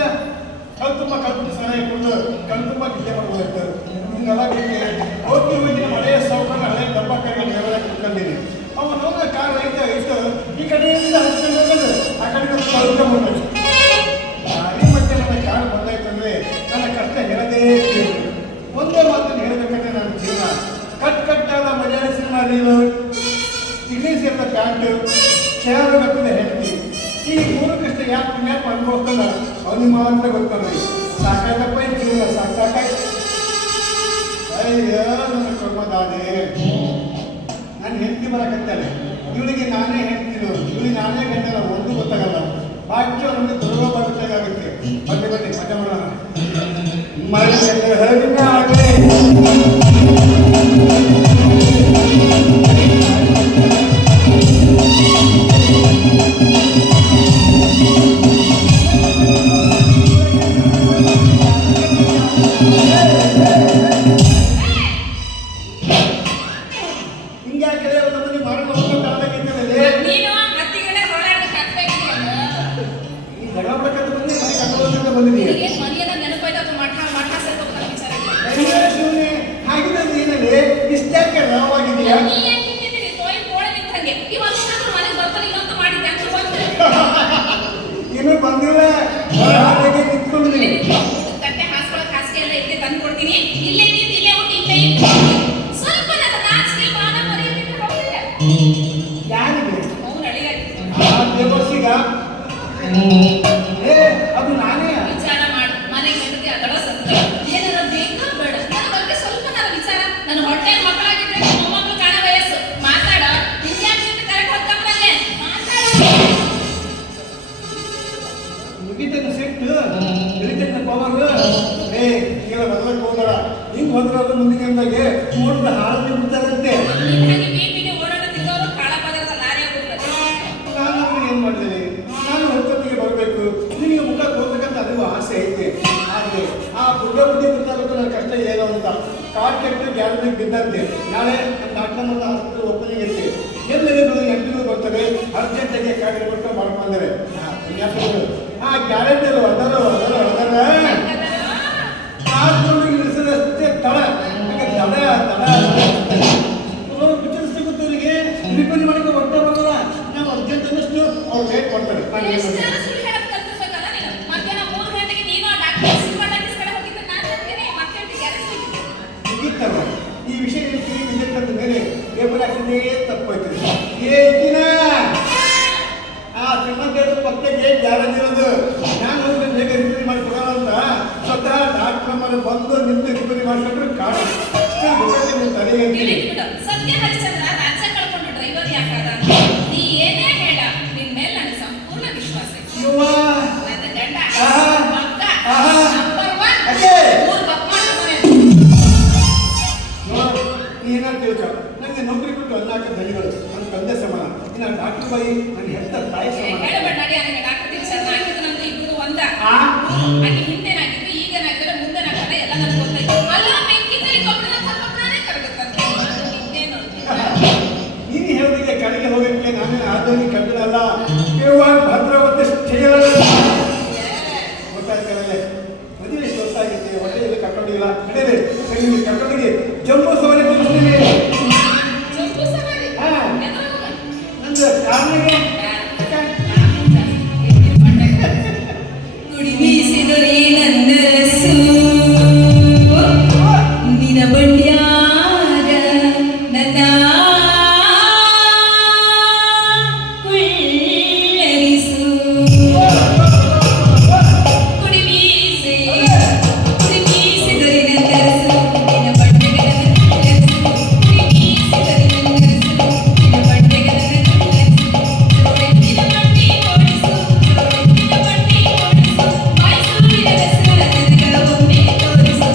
ತುಂಬ ಕಲ್ತು ಸಹಾಯ ಕೊಟ್ಟು ತುಂಬ ವಿದ್ಯೆ ಮಾಡ್ಬೋದಾಗಿತ್ತು. ಹಿಂಗೆಲ್ಲ ಹೋಗಿ ಹೋಗಿ ಹಳೆಯ ಸೌಕರ್ಯ ಹಳೆಯ ಡಬ್ಬಕ್ಕಾಗಿ ಡ್ರೈವರ್ ಆಗಿ ಕುತ್ಕೊಂಡಿದ್ದೀನಿ. ಅವನ ಕಾರ್ ರೈತ ಇಟ್ಟು ಈ ಕಡೆಯಿಂದ ಹಚ್ಕೊಂಡು ಹೋಗೋದು ಆ ಕಡೆಯಿಂದ ಕಳ್ಕೊಂಡ್ಬಿಟ್ಟು ಈ ಮಧ್ಯೆ ನನ್ನ ಕಾರ್ ಬಂದಾಯ್ತಂದ್ರೆ ನನ್ನ ಕಷ್ಟ ಹೇಳದೇ ಒಂದೇ ಮಾತನ್ನು ಹೇಳಬೇಕಂದ್ರೆ ನನ್ನ ಜೀವನ ಕಟ್ಟಾದ ಮಲಯಾಳ ಸಿನಿಮಾ ರೀಲು, ಇಂಗ್ಲೀಷ್ ಇರ್ತ ಪ್ಯಾಂಟು, ಚೇರು ಬರ್ತದೆ ಹೆಂಡತಿ. ಈ ಮೂರು ಕಷ್ಟ ಯಾಕೆ ಅನ್ಬೋಸ್ತಲ್ಲ ಅವನಿಗೆ ಮಾತ್ರ ಗೊತ್ತಲ್ಲ. ಸಾಕಾಗಪ್ಪ ಈ ಜೀವನ ಸಾಕಾಯ್ತು. ಅಯ್ಯೋ ನನ್ನ ಕರ್ಮದಾನೆ. ನಾನು ಹೆಂಡತಿ ಬರಕಂತಾನೆ, ಇವಳಿಗೆ ನಾನೇ ಹೆಂಡ್ತಿರು, ಇವಳಿಗೆ ನಾನೇ ಗಂಟಲ್ಲ ಒಂದು ಗೊತ್ತಾಗಲ್ಲ. ಬಾಕಿ ಅವನಿಗೆ ದುರ್ಗ ಬರಬೇಕಾಗುತ್ತೆ. ಬನ್ನಿ ಮಜಾ ಮಾಡೋಣ. ಮಳೆಯೆಲ್ಲ ಹರಿನಾಗಲೇ ಹಿಂಗ್ಯಾಕೆ ಒಂದು ಮಂದಿ ಮರಣ ಹೋಗ್ಬೇಕಾಗಿರ್ತದೆ. ಈ ಜಗಳ ಬಡಕಂತ ಬಂದು ಮನೆ ಕಟ್ಟೋದಕ್ಕೆ ಬಂದಿದ್ದೀಯ. ಹಾಗಿದ್ರೆ ಏನಲ್ಲಿ ಇಷ್ಟಕ್ಕೆ ರಾವಾಗಿದೆಯಾ? ಇನ್ನೂ ಬಂದಿಲ್ಲ, ನಿಂತ್ಕೊಂಡಿದ್ದೀನಿ. ಯಾರಿಗೆ? ದೇವರ್ಸಿಗ ಅದು ನಾನೇ ವಿಚಾರ ಮಾಡು. ಮನೆಗೆ ಹೆಂಡತಿ ಅದಳ ಸತ್ತ ಏನಾರ ಬೇಕಾ ಬೇಡ ನನ್ನ ಬಗ್ಗೆ ಸ್ವಲ್ಪ ವಿಚಾರ. ನನ್ನ ಹೊಟ್ಟೆ ಮಕ್ಕಳಾಗಿದ್ರೆ ಮೊಮ್ಮಕ್ಕಳು ಕಾಣ ವಯಸ್ಸು ಮಾತಾಡ. ನಿಮ್ಗೆ ಕರೆಕ್ಟ್ ಹೊತ್ತಂಗೆ ಮಾತಾಡ. ಮುಗಿತನ ಸಿಟ್ಟು ಇಳಿತನ ಪವರ್. ಈಗ ಮೊದಲಕ್ಕೆ ಹೋಗೋಣ. ಹಿಂಗೆ ಹೋದ್ರಾದ್ರೆ ಮುಂದಿನ ಗಂಟಾಗೆ ನೋಡಿದ ಹಾಳಲ್ಲಿ ಬಿಡ್ತಾರಂತೆ. ಬಿಪಿಗೆ ಓಡಾಡುತ್ತಿದ್ದವರು ಕಾಳ ಪದಾರ್ಥ ಲಾರಿ ಆಗ್ಬಿಡ್ತಾರೆ. ನಾನು ಏನು ಮಾಡಿದ್ದೀನಿ? ನಾನು ಹೊತ್ತೊತ್ತಿಗೆ ಬರಬೇಕು, ನಿಮಗೆ ಮುಖ ತೋರ್ಬೇಕಂತ ನನಗೂ ಆಸೆ ಐತೆ. ಆದರೆ ಆ ಬುದ್ಧಿ ಗೊತ್ತಾಗಬೇಕು ನನ್ನ ಕಷ್ಟ ಏನು ಅಂತ. ಕಾರ್ ಕೆಟ್ಟು ಗ್ಯಾರೇಜಿಗೆ ಬಿದ್ದಂತೆ. ನಾಳೆ ನನ್ನ ನಾಟಕವನ್ನು ಆಸ್ಪತ್ರೆ ಓಪನಿಂಗ್ ಐತೆ. ಎಲ್ಲರಿಗೂ ಎಂಟು ಬರ್ತದೆ. ಅರ್ಜೆಂಟಾಗಿ ಕಾಡಿಗೆ ಬಿಟ್ಟು ಮಾಡ್ಕೊಂಡ್ರೆ ಆ ಗ್ಯಾರೇಜಲ್ಲಿ ನಿಲ್ಲಿಸದಷ್ಟೇ ತಡ ತಡ ತಡ ವಿಚಾರಿಸ್ತಿ ಗೊತ್ತು ಇವರಿಗೆ ರಿಪೇರಿ ಮಾಡಿಕೊಂಡು ಹೊರಟು ಅವ್ರು ಲೇಟ್ ಕೊಡ್ತಾರೆ. ನಾನು ಏನು ಎಷ್ಟು ಮಾಡ್ತೀನಿ? ಜನ ಸುಳ್ಳು ಹೇಳೋದು ಕಲ್ತಿರ್ಬೇಕಲ್ಲ ನೀನು? ಮಧ್ಯಾಹ್ನ 3 ಗಂಟೆಗೆ ನೀನು ಆ ಡಾಕ್ಟರ್ ಸಿಸ್ಟಮ್ಯಾಟಿಕ್ಸ್ ಕಡೆ ಹೋಗಿದ್ದು ನಾನು ಹೇಳ್ತೀನಿ, ಮತ್ತೆ ಹೇಳ್ತೀನಿ ಗ್ಯಾರೇಜ್ ಹೋಗಿದ್ದೆ. ಮುಗೀತಲ್ಲ. ಈ ವಿಷಯ ಹೇಳ್ತೀನಿ ನಿಜಕ್ಕಂದ ಮೇಲೆ ಪೇಪರ್ ಹಾಕಿದ್ದೇ ತಪ್ಪೋಯ್ತು. ದಿನ ಆ ಶ್ರೀಮಂತ ಪಕ್ಕಕ್ಕೆ ಗ್ಯಾರೇಜ್ ಇರೋದು. ನಾನು ಹೋದ್ರೆ ಬೇಗ ರಿಪೇರಿ ಮಾಡಿಕೊಡೋಣ ಅಂತ ಸ್ವತಃ ಡಾಕ್ಟರ್ ಅಮ್ಮರು ಬಂದು ನಿಂತು ರಿಪೇರಿ ಮಾಡಿಕೊಂಡ್ರೆ ಕಾಡು ಇಷ್ಟೇ ಗೊತ್ತಾಗ್ತದೆ ನಿಮ್ಮ ತಲೆಗೆ ಅಂತೀನಿ. ತಿಳಿದ್ಬಿಡು. ಸತ್ಯ ಹರಿಶ್ಚಂದ್ರ ರಾಜ್ಯ ಕಳ್ಕೊಂಡು ಡ್ರೈವರ್ ಯಾಕಾದ? ನೀ ಏನೇ ಹೇಳ, ನಿನ್ ಮೇಲೆ ನನಗೆ ಸಂಪೂರ್ಣ ವಿಶ್ವಾಸ ಇದೆ. ಯವ್ವ. ನನ್ನ ಗಂಡ ಆಹಾ. ಮಕ್ಕ ಆಹಾ. ನಂಬರ್ 1 ಅದೇ. 3 ಬಪ್ಪಾಟ ಮನೆ. ನೋಡು, ನೀ ಏನಾದ್ರು ತಿಳ್ಕೊ. ನನಗೆ ನೌಕರಿ ಕೊಟ್ಟು ಅಲ್ಲಾಕ ಧನಿಗಳು ನನ್ನ ತಂದೆ ಸಮಾನ. ಇನ್ನು ಡಾಕ್ಟರ್ ಬಾಯಿ ನನ್ನ ಹೆತ್ತ ತಾಯಿ ಸಮಾನ. ಹೇಳಬೇಡ ನಡಿ, ನನಗೆ ಡಾಕ್ಟರ್ ಟೀಚರ್ ಆಗಿದ್ದು ನಂದು ಇಬ್ಬರು ಒಂದ. ಆ? ಆಕೆ ಹಿಂದೆನಾಗಿದ್ದು ಈಗೇನಾಗಿದ್ರೆ ಮುಂದೆನಾಗಲ್ಲ ಎಲ್ಲ ನನಗೆ ಗೊತ್ತಾಯ್ತು. ಅಲ್ಲ ಬೆಂಕಿನಲ್ಲಿ ಕೊಬ್ಬರಿ ಸ್ವಲ್ಪ ಪ್ರಾಣ ಕರಗುತ್ತಂತೆ. ಅದು ಇನ್ನೇನು ನೀನು ಹೇಳೋದಿಗೆ ಕಡೆಗೆ ಹೋಗಕ್ಕೆ ನಾನೇನು ಆಧುನಿಕ ಕಬ್ಬಿಣಲ್ಲ. ಕೇವಲ ಭದ್ರವತಿ ಸ್ಟೇಲ್ ಗೊತ್ತಾಗ್ತದಲ್ಲೇ. ಮದುವೆ ಎಷ್ಟು ವರ್ಷ ಆಗಿತ್ತೆ, ಹೊಟ್ಟೆಯಲ್ಲಿ ಕರ್ಕೊಂಡಿಲ್ಲ. ನಡೆಯಲಿ ನಿಮಗೆ ಕರ್ಕೊಂಡೋಗಿ ಜಂಬೂ ಸವಾರಿ ಕೊಡಿಸ್ತೀನಿ. ಜಂಬೂ ಸವಾರಿ ಹಾ. ಎದುರಾಗ ನಂದು ಕಾರ್ನಿಗೆ ಕುಡಿ ಬೀಸಿದರೆ ನಂದರಸು ನಿನ ಬಂಡ್ಯಾಗ ನನ್ನ ಕುಳ್ಳರಿಸು. ಕುಡಿ ಬೀಸಿದರೆ ನಂದರಸು ನಿನ ಬಂಡೆಗೆ ನನ್ನ ಕುಳ್ಳರಿಸು. ಕುಡಿ ಬೀಸಿದರೆ ನಂದರಸು ನಿನ ಬಂಡೆಗೆ ನನ್ನ ಕುಳ್ಳರಿಸು. ಜೋಡೆತ್ತಿನ ಬಂಡಿ ಓಡಿಸು, ಜೋಡೆತ್ತಿನ ಬಂಡಿ ಓಡಿಸು, ಮೈಸೂರಿನ ದಸರಾ ನನಗ ಒಮ್ಮೆ ತೋರಿಸು.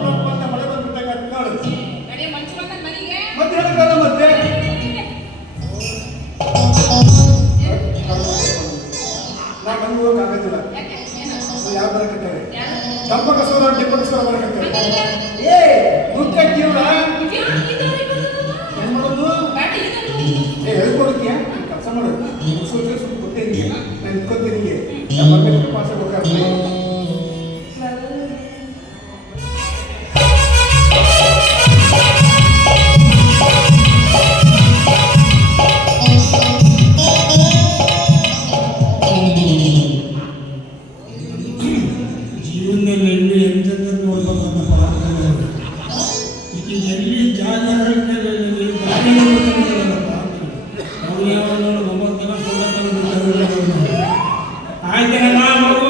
ಮಾಡು ಬಂಗಾರ ಮಳೆ ಬಂದ್ಬಿಟ್ಟಾಗ ನೋಡು. ನಡಿ ಮಂಚು ಬಂದ ಮನೆಗೆ. ಮತ್ತೆ ಹೇಳಕ್ಕಲ್ಲ ಮತ್ತೆ ನಾ ಬಂದು ಹೋಗಕ್ಕಾಗೋದಿಲ್ಲ. ಯಾಕೆ? ಏನು? ಯಾರು ಬರಕತ್ತಾರೆ? ಯಾರು? ದಪ್ಪ ಕಸೋದ ಡಿಪ್ಪ ಕಸೋದ ಬರಕತ್ತಾರೆ. ಹಂಗಂದ್ರೆ? ಏ ಮುಖ್ಯ ಜೀವನ ಇದ್ಯಾರು ಇದ್ದವ್ರು ಇಬ್ಬರು? ಏನ್ ಮಾಡೋದು? ಬ್ಯಾಡ ಇದ್ದವ್ರು. ಏ ಹೇಳ್ಕೊಡತ್ತೀಯ ಕೆಲಸ ಮಾಡು. ಸುಮ್ಮನೆ ಸುಮ್ಮನೆ ಗೊತ್ತೇನಿಗೆ ನಾನು ಇಟ್ಕೊತೀನಿ. ಬರ್ಬೇಕು ಪಾಸ್ ಹೋಗ್ತಾರೆ. ಜೀವನದಲ್ಲಿ ಎಲ್ಲಿ ಎಂತೆಂತ ನೋಡ್ಬೇಕನ್ನಪ್ಪ. ಈಗ ಎಲ್ಲಿ ಜಾಗ ಹೇಳ್ತೇವೆ ಅವ್ರು ಯಾವ 9 ಜನ 9 ಜನ ಆಯ್ತು ನಮ್ಮ ಮಗು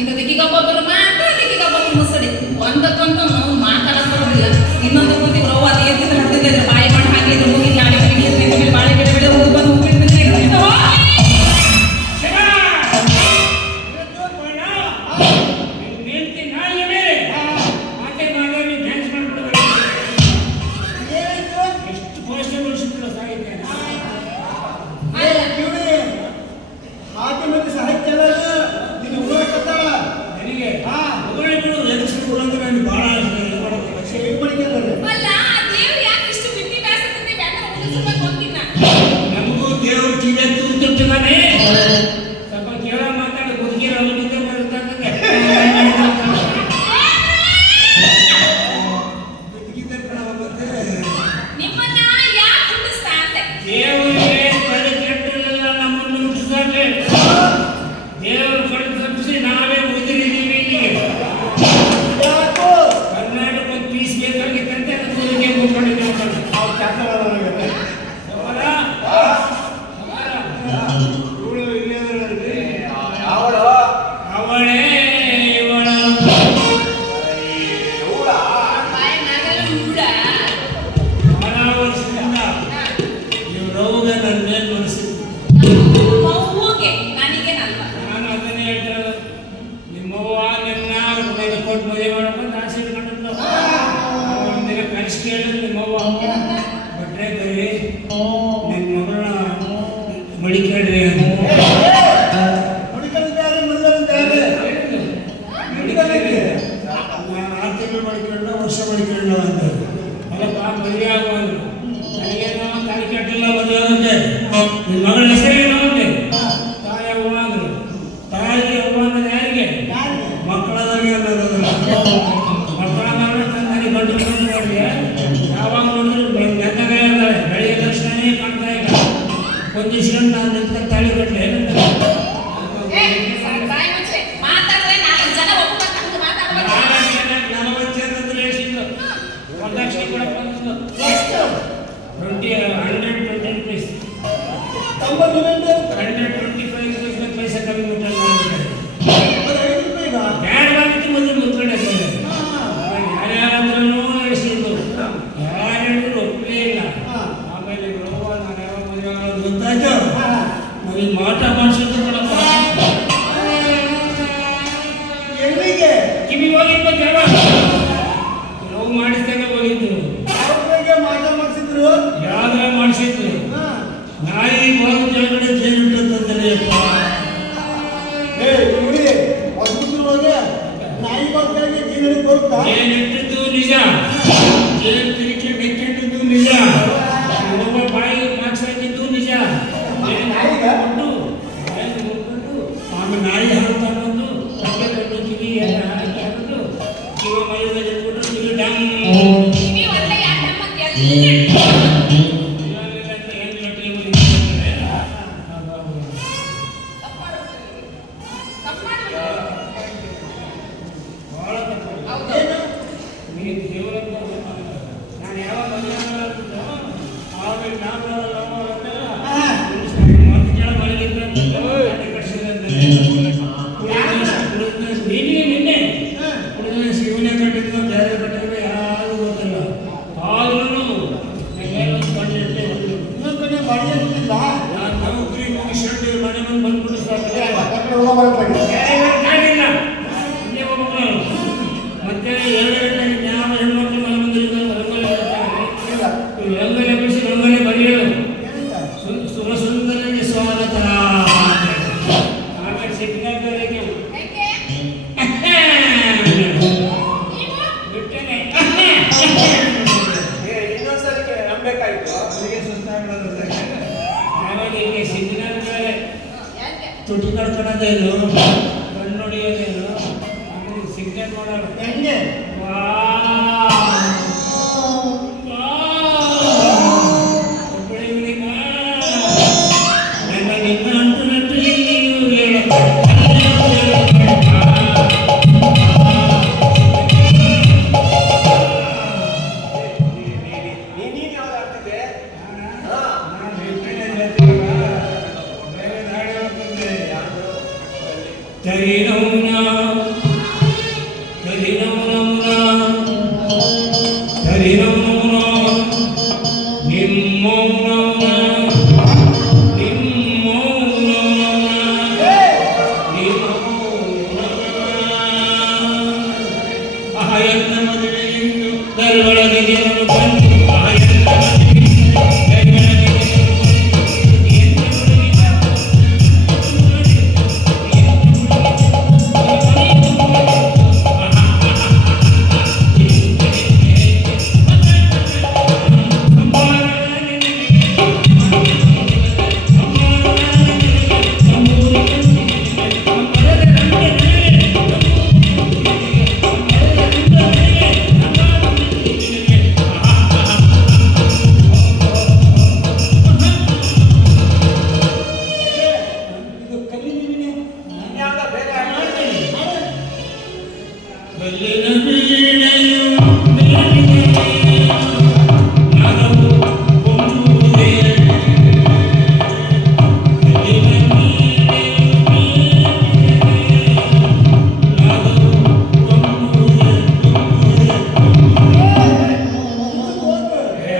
ಇನ್ನು ದಿಕ್ಕಿಗೊಬ್ಬೊಬ್ಬರು ಮಾತ್ರ ದಿಕ್ಕಿಗೊಬ್ಬೊಬ್ಬರು ಮುಸಡಿ ಒಂದಕ್ಕೊಂದು ನಾವು ಮಾತಾಡಕ್ ಬರೋದಿಲ್ಲ ಇನ್ನೊಂದು ಕೂತಿ ಬ್ರೋ ಅದು ಎತ್ತಿದ್ರೆ ಹಡ್ದಿದ್ರೆ ಬಾಯಿ ಮಾಡಿ ಹಾಕಿದ್ರೆ ಹೋಗಿ ಗಾಡಿ ಮೇಲೆ ಬಾಳೆ ಗಿಡ ಬಿಡ ಹೋಗಿ ಬಂದು ಉಪ್ಪಿಟ್ಟು ತುಟಿ ಕಡ್ಕೊಳ್ಳೋದೇನು ಕಣ್ಣು ಹೊಡಿಯೋದೇನು ಸಿಗ್ನೇಟ್ ಮಾಡೋದು ಹೆಂಗೆ ಕಲ್ಲಿನ ವೀಣೆಯು ಮೆಲುಕಿದೆ, ನಾದವು ಹೊಮ್ಮುವುದೇ. ಕಲ್ಲಿನ ವೀಣೆಯು ಮೆಲುಕಿದೆ, ನಾದವು ಹೊಮ್ಮುವುದೇ, ಹೊಮ್ಮುವುದೇ.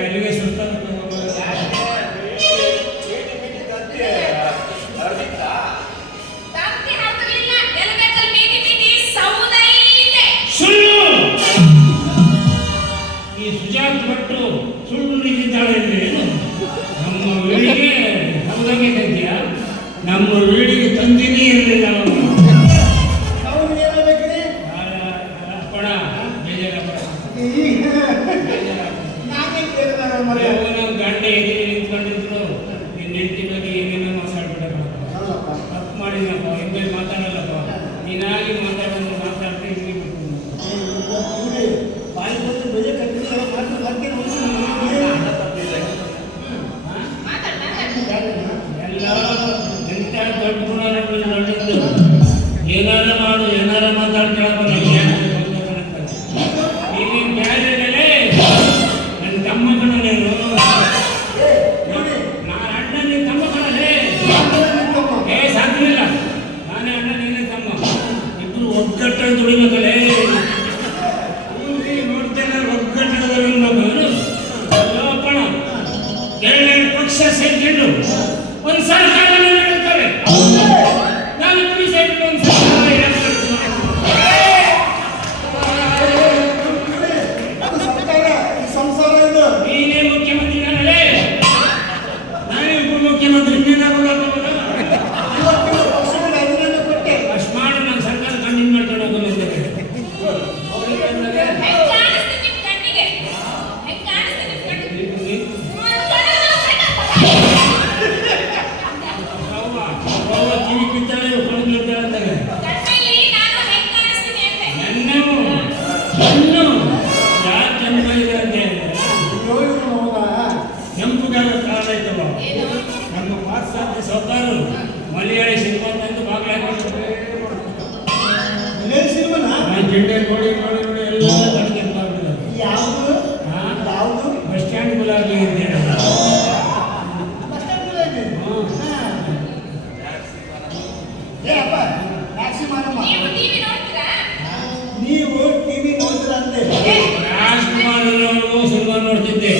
ಅಲ್ಲಿಗೆ ಸುಸ್ತಾಗುತ್ತೆ. ತಂತಿ ಹಾಕಿರ್ಲಿಲ್ಲ, ಎಲೆಬೇಕಲ್ಲಿ ಮೀಟಿ ಮೀಟಿ ಸೌದೈತೆ. ಸುಳ್ಳು! ಈ ಸುಜಾತ್ ಭಟ್ರು ಸುಳ್ಳು ನಿಂತಿದ್ದಾಳೆ ಅಂದ್ರೆ ಏನು? ನಮ್ಮ ವೀಡಿಗೆ ಹೌದಾಗೆ ತಂದಿಯ? ನಮ್ಮ ವೀಡಿಗೆ ತಂದಿನೇ ಇರಲಿಲ್ಲ ಅವನು. ಅವ್ರು ಏನಾಗಬೇಕ್ರಿ? ಅಪ್ಪಣ ಬೇಜಾರಪ್ಪ. ನಾನೇ ಕೇಳಿದಾಗ ಮರೆ. ನಮ್ಮ ಗಂಡ ಎದುರು ನಿಂತ್ಕೊಂಡಿದ್ರು, ನಿನ್ನ ಹೆಂಡತಿ ಬಗ್ಗೆ ಏನೇನೋ ಮಾತಾಡ್ಬಿಡಪ್ಪ. ಹೌದಪ್ಪ. ತಪ್ಪು ಮಾಡಿದಪ್ಪ, ಇನ್ಮೇಲೆ ಮಾತಾಡಲ್ಲಪ್ಪ. ನೀನಾಗಿ ಮಾತಾಡೋದು ಮಾತಾಡ್ತಾ ಇಲ್ಲಿ ಇವ್ರಿ ಬಾಯಿ ಬಂದು ಬೆಲೆ ಕಟ್ಟಿದ್ರೆ ಮಾತ್ರ ಮತ್ತೆ ಮಾತಾಡ್ ಮಾತಾಡ್. ಎಲ್ಲ ಎಂತ ದೊಡ್ಡ ಗುಣಗಳು ನೋಡಿದ್ದು. ಏನಾರ ಮಾಡು, ಏನಾರ ಮಾತಾಡ್ಕೊಳಪ್ಪ. ನೀನೇನು ಬ್ಯಾರೆಗಳೇ ನನ್ನ ತಮ್ಮ ಕಣ ನೀನು. ನಾನು ಅಣ್ಣ ನಿನ್ನ ತಮ್ಮ ಕಣಲೇ. ಸಾಧ್ಯವಿಲ್ಲ, ನಾನೇ ಅಣ್ಣ ನೀನೇ ತಮ್ಮ. ಇಬ್ರು ಒಗ್ಗಟ್ಟಾಗಿ ದುಡಿಬೇಕಲೇ. ನೋಡ್ತೇನೆ ಒಗ್ಗಟ್ಟದ ಅಪ್ಪಣ. ಎರಡೆರಡು ಪಕ್ಷ ಸೇರ್ಕೊಂಡು ಒಂದು ಸರ್ಕಾರ ನಡೆಯುತ್ತವೆ. ನಾನು ಸೇರ್ಕೊಂಡು ಒಂದು ಸರ್ಕಾರ ಅದು ಸರ್ಕಾರ, ಈ ಸಂಸಾರ ಇದು. ನೀನೇ ಮುಖ್ಯಮಂತ್ರಿ ನಾನಲ್ಲೇ. ನಾನೇ ಉಪಮುಖ್ಯಮಂತ್ರಿ. ಇವತ್ತು ಪಕ್ಷದ ರಾಜೀನಾಮೆ ಕೊಟ್ಟೆ. ಅಷ್ಟು ಮಾಡಿ ನಾನು ಸರ್ಕಾರ ಕಂಟಿನ್ಯೂ ಮಾಡ್ಕೊಂಡು ಹೋಗೋದಂತೆ. ಹೆಂಗ್ ಕಾಣಿಸ್ತೀನಿ ನಿಮ್ ಕಣ್ಣಿಗೆ? ಹೆಂಗ್ ಕಾಣಿಸ್ತೀನಿ ನಿಮ್ ಕಣ್ಣಿಗೆ? ಒಂದ್ ಕಣ್ಣಲ್ಲಿ ಕಿವಿ ಬಿದ್ದಾಳೆ, ಕಣ್ಣು ಬಿದ್ದಾಳೆ ಅಂತಾರೆ. ಕಣ್ಣಲ್ಲಿ ನಾನು ಹೆಂಗ್ ಕಾಣಿಸ್ತೀನಿ ಅಂತೆ. ಹೆಣ್ಣು ಯಾರು ಕೆಂಪ ಇದೆ ಅಂತೆ. ಅಯ್ಯೋ ಇವ್ರು ಹೌದಾ? ಕೆಂಪುಗಾರ ಕಾರಣ ಐತವ. ಏನು? ನಮ್ಮ ಪಾಶ್ಚಾತ್ಯ ಸರ್ಕಾರರು ಮಲಯಾಳಿ ಸಿನಿಮಾ ತಂದು ಬಾಗಿಲು ಹಾಕಿದ್ರು. ಮಲಯಾಳಿ ಸಿನಿಮಾನ? ನಾನು ಜಿಡ್ಡೆ ನೋಡಿ ನೋಡಿ ನೋಡಿ ಎಲ್ಲ ಕಡೆಗೆ ಮಾಡ್ಬಿಟ್ಟಿದ್ದಾರೆ. ಯಾವುದು? ಯಾವುದು? ಬಸ್ ಸ್ಟ್ಯಾಂಡ್ ಗುಲಾಬಿ ಅಂತ ಹೇಳಿ. ಬಸ್ ಸ್ಟ್ಯಾಂಡ್ ಗುಲಾಬಿ? ಏ ಅಪ್ಪ, ಟ್ಯಾಕ್ಸಿ ಮಾಡಮ್ಮ. ನೀವು ಟಿವಿ ನೋಡ್ತೀರಾ? ನೀವು ಟಿವಿ ನೋಡ್ತೀರ ಅಂತೆ. ರಾಜ್ಕುಮಾರ್ ಅವರು ಸಿನಿಮಾ ನೋಡ್ತಿದ್ದೆ.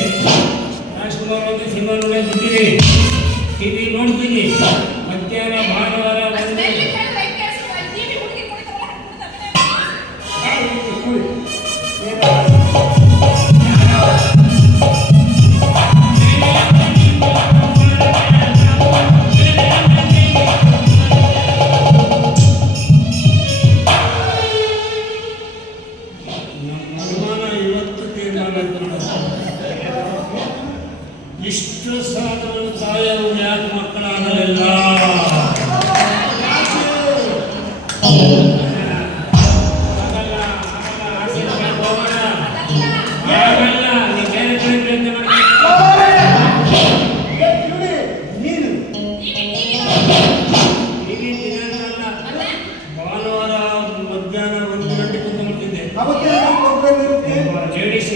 ರಾಜ್ಕುಮಾರ್ ಅವರು ಸಿನಿಮಾ ನೋಡೋದು ಬಿಟ್ಟಿದೆ. ಟಿವಿ ನೋಡ್ತೀನಿ. ಮಧ್ಯಾಹ್ನ ಭಾನುವಾರ ಆ ಒಂದು ಸ್ಮೆಲ್ ಕೇಳಿದ್ರೆ ಹೆಂಗ್ ಕೇಳಿಸ್ತು? ಆ ಟಿವಿ ಹುಡುಗಿ ಕುಡಿತಾವಲ್ಲ, ಕುಡಿತಾವಲ್ಲ. ಕೂಡಿ. ನಮ್ಮ ಅನುಮಾನ ಇವತ್ತು ತೀರ್ಮಾನ ಇಷ್ಟು ಸಾಧವನ್ನು ತಾಯರು ಯಾಕೆ ಮಕ್ಕಳಾಗಲಿಲ್ಲ? ಆಗಲ್ಲ, ಆಸೆ ಹೋಗೋಣ. ಆಗಲ್ಲ, ನೀ ಬೇರೆ ಕಡೆ ಪ್ರಯತ್ನ ಮಾಡಿ. ಏ ಕಿವಿ, ನೀನು ಟಿವಿ ನೋಡಿ. ಇಲ್ಲಿ ದಿನಾಂಕ ಅಲ್ಲ, ಮತ್ತೆ? ಭಾನುವಾರ ಮಧ್ಯಾಹ್ನ 1 ಗಂಟೆ ಕುತ್ಕೊಳ್ತಿದ್ದೆ. ಅವತ್ತೇ ನಮ್ಮ ಪ್ರೋಗ್ರಾಮ್ ಇರುತ್ತೆ. ಲೇಡೀಸ್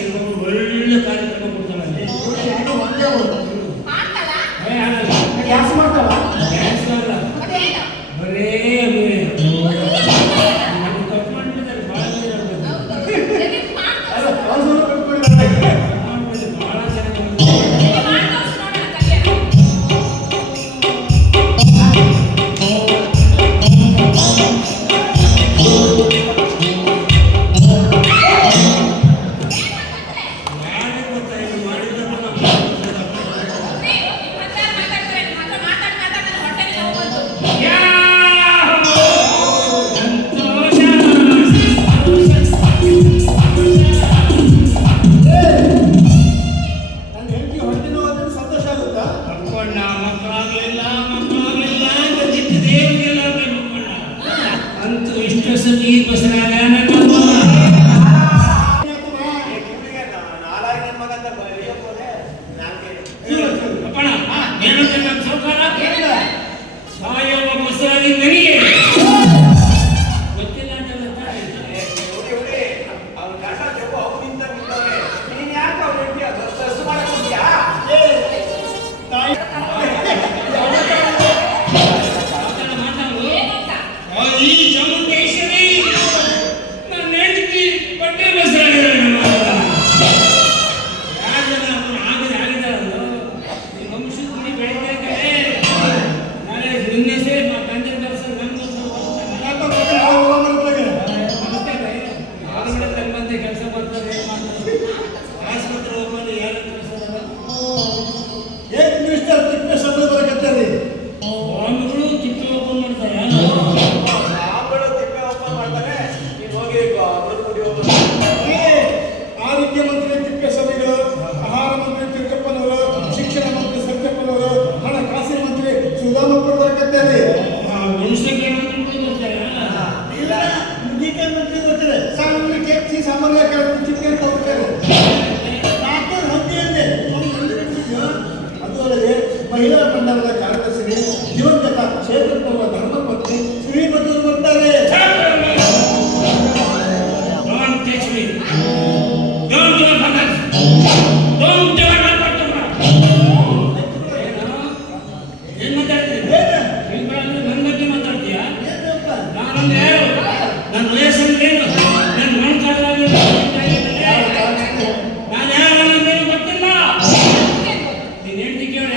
ಒಳ್ಳೆ ಕಾರ್ಯಕ್ರಮ ಕೊಡ್ತಾಳೆ. ಇವ್ರು ಯಾರು ಒಂದೇ ಒಂದು. ಮಾಡ್ತಾಳ? ಡ್ಯಾನ್ಸ್ ಮಾಡ್ತಾಳ? ಡ್ಯಾನ್ಸ್ ಅಲ್ಲ, ಅದೇನು? ಬರೇ ನನ್ನ ತಪ್ಪು ಮಾಡಿಬಿಟ್ಟಿದ್ದಾರೆ. ಭಾಳ ಜನ ಇರ್ಬೇಕು. ಹೌದು. ಎಲ್ಲಿಂದ ಮಾಡ್ತಾಳ? ಅಲ್ಲ, ಅವಸರ ಕಟ್ಕೊಂಡಿದ್ದಾರೆ. ಭಾಳ ಜನ ನೀವು ಮಾಡ್ತಾಳ ನೋಡೋಣ ಕಲ್ಯಾಣ. ಯಾರೇ ಗೊತ್ತಾಯ್ತು ಮಾಡಿದ್ದನ್ನು ನಾವು ಹೌದ್ರಿ? ನಿಮ್ಮ ಹತ್ರ ಮಾತಾಡ್ತಾರೆ, ನಿಮ್ಮ ಹತ್ರ ಮಾತಾಡ್ ಮಾತಾಡ್ ನನ್ನ ಹೊಟ್ಟೆಗೆ ನೋವು ಬಂತು. ಸಂತೋಷ ನನ್ನ ಹೆಂಡತಿ ಹೊಟ್ಟೆ ನೋವು ಆದ್ರೆ ಸಂತೋಷ ಆಗುತ್ತಾ? ಮಕ್ಕಣ್ಣ ಮಕ್ಕಳಾಗ್ಲಿಲ್ಲ ಅಂತ ದಿಟ್ಟು ದೇವರಿಗೆಲ್ಲ ಮಕ್ಕಣ್ಣ ಅಂತೂ ಇಷ್ಟು ಸತಿ ಬಸರಾಗ ಅಪ್ಪಣ ಏನಂತ ನಮ್ಮ ಸೌಕಾರ ಸಾಯವ ಬಸರಾಗಿ ನನಗೆ ಗೊತ್ತಿಲ್ಲ ಅಂತ ಗೊತ್ತಾ? ಅಂಗೀಕಾರ ಮಂತ್ರಿ ಬರ್ತಾರೆ. ಸಾಮಾನ್ಯ ಕೇಳ್ತಿ ಸಾಮಾನ್ಯ ಕೇಳ್ತಿ ಚಿಕ್ಕ ಹೋಗ್ತಾರೆ. ನಾಲ್ಕು ಹಂದಿ ಅಂದೆ ಅದು ಅಲ್ಲದೆ ಮಹಿಳಾ ಮಂಡಲದ ಕಾರ್ಯದರ್ಶಿ ದಿವಂಗತ ಕ್ಷೇತ್ರದವರ ಧರ್ಮಪತ್ನಿ ಶ್ರೀಮತಿ ಬರ್ತಾರೆ. Don't touch me. Don't do it. Don't do it. ಏನು ಮಾತಾಡ್ತಿದ್ದೆ? ನನ್ನ ಬಗ್ಗೆ ಮಾತಾಡ್ತೀಯಾ? ನಾನಂದ್ರೆ ಯಾರು? ನನ್ನ ವಯಸ್ಸಂದ್ರೆ ಏನು? ನನ್ನ ಮಣ್ಕಾಲಾಗಿ ನಾನು ಯಾರು ಅನ್ನೋದು ಗೊತ್ತಿಲ್ಲ. ನೀನು ಹೆಂಡತಿ ಕೇಳಿ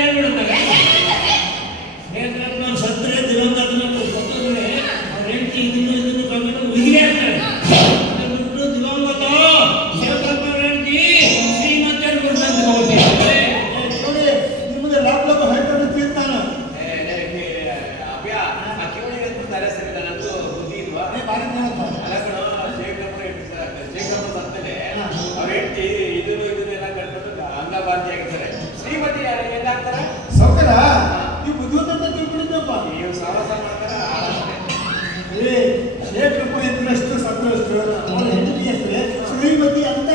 ಹೇಳ್ಬಿಡುತ್ತಾರೆ. ನೇತ್ರಜ್ಞರು ಸತ್ತರೆ ದಿವಂಗತನನ್ನು ಸತ್ತೋದ್ರೆ ಅವ್ರ ಹೆಂಡತಿ ಇದನ್ನು ಕಂಡು ಉಗಿರಿ ಆಗ್ತಾರೆ. ಅದನ್ನು ಬಿಟ್ಟು ದಿವಂಗತ ಶಿವಕರ್ಮವ್ರ ಹೆಂಡತಿ ಶ್ರೀಮಂತರು ಕೊಡ್ತಂತ ಹೋಗ್ತೀವಿ. ನೋಡಿ ನಿಮ್ಮದು ಲಾಭ ಹೇಳ್ಕೊಂಡು ತಿಂತಾನ ಬಾರಿ ಸೌಕರ ನೀವು ಬುದ್ಧಿವಂತ ತಿಳ್ಕೊಂಡಿದ್ದಪ್ಪ. ಶೇಖರಪ್ಪ ಇದ್ದರಷ್ಟು ಸತ್ತರಷ್ಟು ಅವನ ಹೆಂಡತಿ ಹೆಸರೇ ಶ್ರೀಮತಿ ಅಂತ.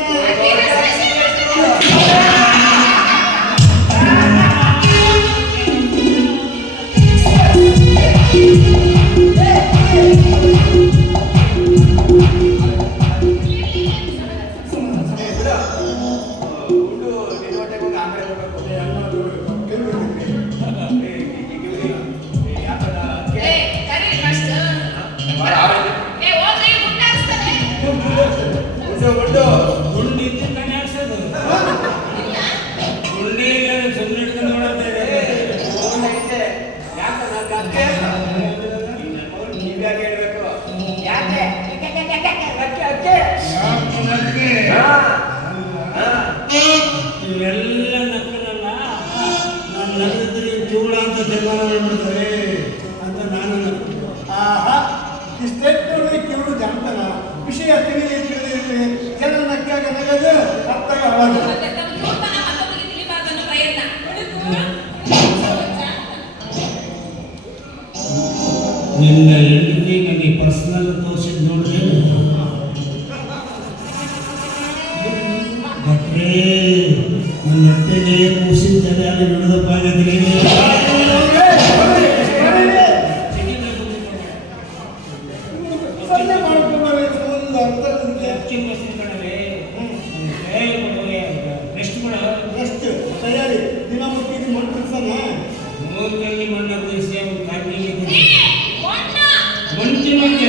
ಗುಂಡಿ ತಾನೇ ಹಾಕ್ಸೋದು. ಗುಂಡಿಗೆ ಸುಮ್ಮನೆ ಹಿಡ್ಕೊಂಡು ನೋಡ್ತಾ ಇದೆ. ಇವೆಲ್ಲ ನಕ್ಕನಲ್ಲ, ನಾನು ನಗದಿದ್ರೆ ಚೂಳ ಅಂತ ತೀರ್ಮಾನ ಮಾಡ್ಬಿಡ್ತಾರೆ ಅಂತ ನಾನು ನಕ್ಕು. ಆಹಾ ಇಷ್ಟೆಷ್ಟು ಕಿವರು ಜಾಣ್ತಾನ ವಿಷಯ ತಿಳಿದಿರಲಿ ಜನ ನಕ್ಕಾಗ ನಗದು ಅತ್ತಾಗ ಅವಾಗ ನಿನ್ನ ಹೆಂಡತಿ ನನಗೆ ಪರ್ಸನಲ್ ತೋರಿಸಿದ್ ನೋಡ್ರಿ. ಭಟ್ರೇ ನನ್ನ ಹೊಟ್ಟೆಗೆ ಕೂಸಿದ್ದರೆ ಅಲ್ಲಿ ನಡೆದಪ್ಪ ಆಗತ್ತೆ. ಸನ್ನೆ ಮಾಡ್ಕೊಂಡ್ರೆ ಒಂದು ಅರ್ಥ ಎಷ್ಟು ಕೊಡ ಎಷ್ಟು ತಯಾರಿ ದಿನ ಮುಟ್ಟಿದ್ದು ಮಂಟ್ರಿಸನ ಮೂರಲ್ಲಿ ಮಣ್ಣ ಉಳಿಸಿ ಅವ್ನು ಕಾಪಿಗೆ ಕೊಡಿ. ಮಂಚಿ ಮಂಚ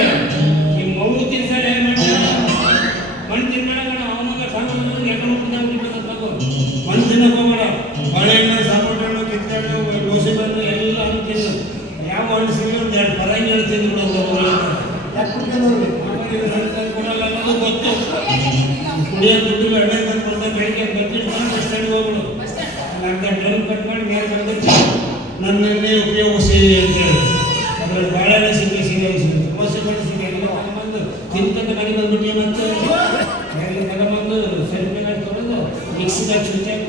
ನಿಮ್ಮ ಮಗು ತಿನ್ಸಾರೆ ಮಣ್ಣು ತಿನ್ಬೇಡ ಅವನಾಗ ಸಣ್ಣ ಎಕಡೆ ಮಣ್ಣು ತಿನ್ನಕ್ ಹೋಗ್ಬೇಡ. ಬಾಳೆಹಣ್ಣು ಸಪೋಟ ಹಣ್ಣು ಕಿತ್ತಳೆ ಹಣ್ಣು ದೋಸೆ ಹಣ್ಣು ಎಲ್ಲ ಹಣ್ಣು ತಿನ್ನು. ಯಾವ ಹಣ್ಣು ಸಿಗಲಿ ಒಂದು ಎರಡು ಪರಂಗಿ ಹಣ್ಣು ತಿಂದ್ಬಿಡೋದು. ಯಾಕೆ ಕುಡ್ಕೊಂಡ್ರಿ ಕೊಡಲ್ಲ ಅನ್ನೋದು ಗೊತ್ತು. ಕುಡಿಯೋ ದುಡ್ಡು ಎಣ್ಣೆ ತಂದು ಕೊಡ್ತಾರೆ. ಬೆಳಿಗ್ಗೆ ಬಂದಿಟ್ಟು ಬಸ್ ಸ್ಟ್ಯಾಂಡ್ಗೆ ಹೋಗ್ಬಿಡು. ಅರ್ಧ ಡ್ರಮ್ ಕಟ್ ಮಾಡಿ ಮೇಲೆ ಬಂದಿಟ್ಟು ನನ್ನನ್ನೇ ಉಪಯೋಗಿಸಿ ಅಂತೇಳಿ ಅದ್ರಲ್ಲಿ ಬಾಳೆಹಣ್ಣು ಸಿಗಲಿ ದೋಸೆ ಹಣ್ಣು ಸಿಗಲಿ ಎಲ್ಲ ತಗೊಂಬಂದು ತಿಂತಂತ ಮನೆ ಬಂದ್ಬಿಟ್ಟು ಮತ್ತೆ ಎಲ್ಲ ತಗೊಂಬಂದು ಸರಿಪೇನ ತೊಳೆದು ಮಿಕ್ಸಿದಾಗ ಚುಚ್ಚಾಗಿ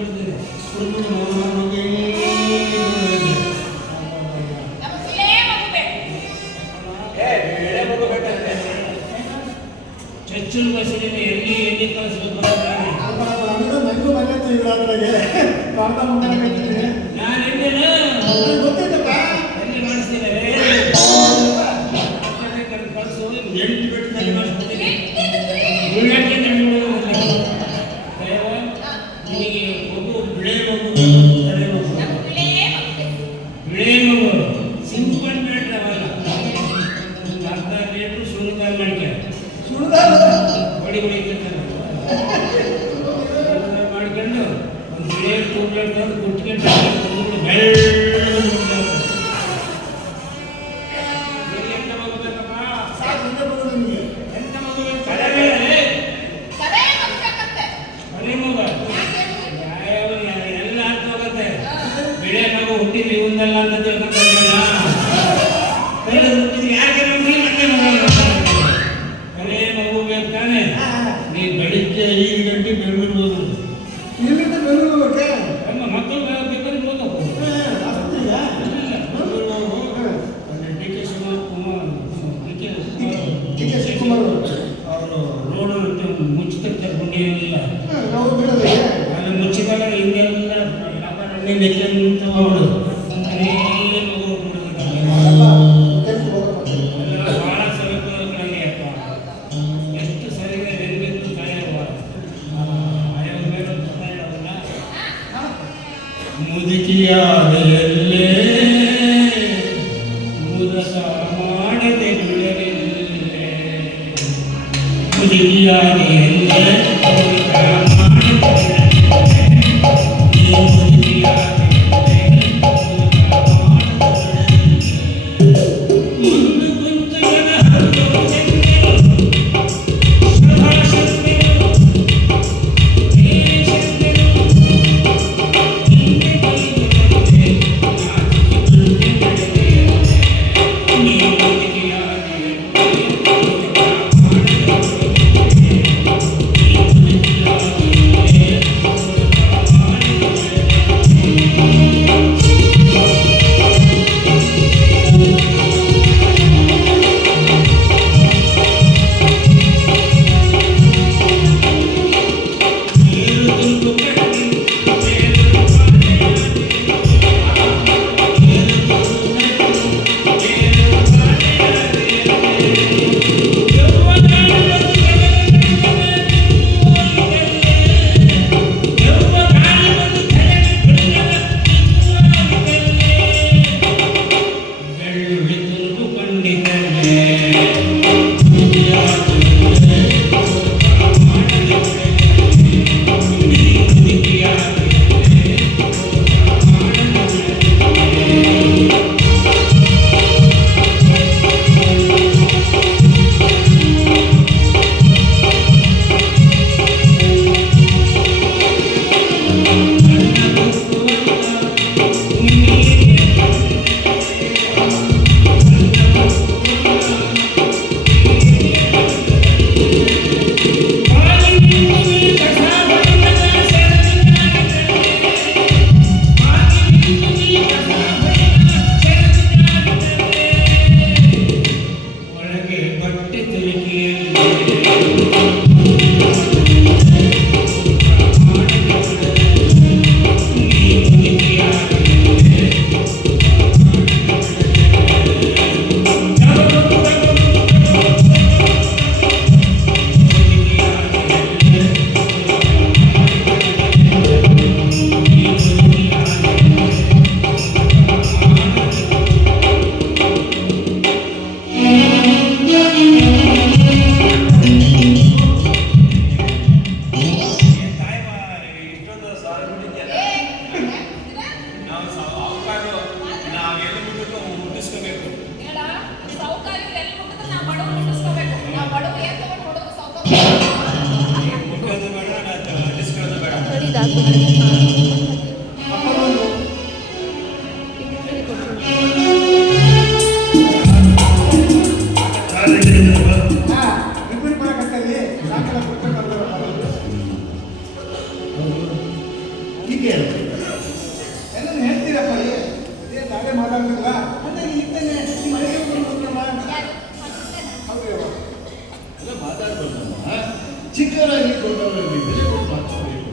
ಬಿಡ್ತೀವಿ. ಚಚ್ಚುಲ್ ಬಸ್ಸಿನ ಎಲ್ಲಿ ಕಳಿಸ್ಬೇಕು ನಂಗೂ ಮನೆ ಇದ್ರಾಗೆ ಕಾಂತ ಮುಂದೆ ಕಟ್ಟಿದ್ದೀನಿ ನಾನು ಎಣ್ಣೆನ ಗೊತ್ತಿದ್ದಪ್ಪ ಎಲ್ಲಿ ಮಾಡಿಸ್ತಿದ್ದಾರೆ ಕಳಿಸು 8 ಬಿಟ್ಟು ಮಾಡಿಸ್ತೀನಿ. ಉಳ್ಳಾಗಡ್ಡಿ ನಿನಗೆ ಮಗು ಬಿಳೆ ಮಗು ತಲೆ ಮಗು ಬಿಳೆ ಮಗು ಸಿಂಪಲ್ ಬೇಡ್ರ ಅವಲ್ಲ ಒಂದು ಅರ್ಧ ಲೀಟ್ರು ಸುಣ್ಣಕಾಯಿ ಮಾಡಿಕೆ ಸುಳ್ದಾರ ಹೊಡಿ ಮಾಡ್ಕೊಂಡು ಒಂದು ಬಿಳೆ ಟ್ಯೂಬ್ಲೈಟ್ ತಂದು ಕುಟ್ಕೊಂಡು ಎಂತ ಮಗು ಬೇಕಪ್ಪ? ಸಾಕು ಹಿಂದೆ ಬರೋದು ನಿಮಗೆ. ಎಂತ ಮಗು ಬೇಕು? ಮನೆ ಮಗು ಎಲ್ಲ ಅರ್ಥ ಹೋಗುತ್ತೆ. ಬಿಳೆ ಮಗು ಹುಟ್ಟಿದ್ರಿ ಒಂದಲ್ಲ ಅಂತ ತಿಳ್ಕೊಂಡ್ರೆ ಹುಟ್ಟಿದ್ರಿ ಯಾಕೆ ಮನೆ ಮಗು ಬೇಕು ತಾನೆ. ಕಣ್ಣಿಂದ ಕೆಂತ ಅವಳು ಕೆಂಪು ರೋಗ ಬಂದಿದೆ. ಬಹಳ ಸ್ವಲ್ಪ ಕಣೆ ಅಪ್ಪ. ಎಷ್ಟು ಸರಿ ನೆನಪಿದ್ದು ಕಾಯವ ಆಯವ ಮೇಲೆ ತಗೊಳ್ಳೋಲ್ಲ. ಮುದುಕಿಯಾದೆಯಲ್ಲೇ ಮುದಕ ಮಾಡದೆ ಬಿಡಲಿಲ್ಲೇ ಮುದುಕಿಯಾದೆಯಲ್ಲೇ ಮುದಕ ಮಾಡದೆ ಬಿಡಲಿಲ್ಲೇ ಮುದುಕಿಯಾದೆಯಲ್ಲೇ ಮುದಕ ಮಾಡದೆ ಮುಂದು ಕುಂತುಗನ ಹತ್ತುವುದೆಂದೆನು ಶಭಾಷಂದೆನು ದೇಶಂದೆನು ಹಿಂದೆ ಕೈಗೊಳ್ಳದೆ ನಾಚಿಕೆ ಮುಂದೆ ನಡೆದೆಯಲ್ಲೇ ನೀ ಮುದುಕಿಯಾದೆಯಲ್ಲೇ ಮುದಕ ಮಾಡದೆ ಬಿಡಲಿಲ್ಲೇ ನೀ ಮುದುಕಿಯಾದೆಯಲ್ಲೇ ಮುದಕ ಒಳಗೆ ಬಟ್ಟೆ ಹೇಳ, ಸೌಕರ್ಯ ಎಲ್ಲಿ ಮುಟ್ಟಿದ್ರೆ ನಾವು ಬಡವ್ರು ಮುಟ್ಟಿಸ್ಕೋಬೇಕು. ನಾವು ಬಡವ್ರು ಏನ್ ತಗೊಂಡು ಹೊಡೋದು ಸೌಕರ್ಯ? ಮಕ್ಕಳೊಂದು ರಿಪೀಟ್ ಮಾಡಕತ್ತಲ್ಲಿ ಸಾಕಲ್ಲ ಕೊಡ್ಬೇಕಂದ್ರೆ ಹೀಗೆ ಎಲ್ಲ ಹೇಳ್ತೀರಪ್ಪ ಏನು ನಾವೇ ಮಾತಾಡ್ತಿಲ್ವಾ ಅಂದ್ರೆ ಇರ್ತೇನೆ ನಿಮ್ಮ ಮನೆಗೆ ಬಂದ್ಬಿಟ್ರಮ್ಮ ಹೌದು ಎಲ್ಲ ಮಾತಾಡ್ಬೋದಮ್ಮ. ಚಿಕ್ಕವರಾಗಿ ದೊಡ್ಡವರಾಗಿ ಬೆಲೆ ಕೊಟ್ಟು ಮಾತಾಡಬೇಕು.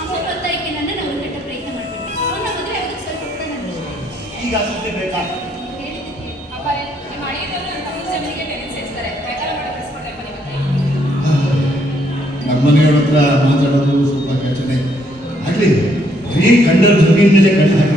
ಅವನ ಒತ್ತಾಯಕ್ಕೆ ನನ್ನನ್ನು ಅವರು ಕೆಟ್ಟ ಪ್ರಯತ್ನ ಮಾಡಬೇಡಿ. ಅವನ ಮದುವೆ ಆಗೋದಕ್ಕೆ ಸ್ವಲ್ಪ ಕೂಡ ನನಗೆ ಈಗ ಅಸತ್ತೆ ಬೇಕಾ? ಹೇಳಿದ್ದಕ್ಕೆ ಅಪ್ಪಾರೆ, ನಿಮ್ಮ ಅಳಿಯದವರು ನಮ್ಮ ತಮ್ಮ ಜಮೀನಿಗೆ ಟೆರೆನ್ಸ್ ಸೇರಿಸ್ತಾರೆ. ಬೇಕಾದ್ರೆ ಮಾಡಕ್ಕೆ ಕಳಿಸ್ಕೊಡ್ಲಪ್ಪ ನಿಮ್ಮ ತಾಯಿ. ನಮ್ಮ ಮನೆಯವ್ರ ಹತ್ರ ಮಾತಾಡೋದು ಸ್ವಲ್ಪ ಕಷ್ಟನೇ. ಆಗ್ಲಿ ಬರೀ ಕಂಡರ ಜಮೀನ್ ಮೇಲೆ ಕಣ್ಣು ಹಾಕಿ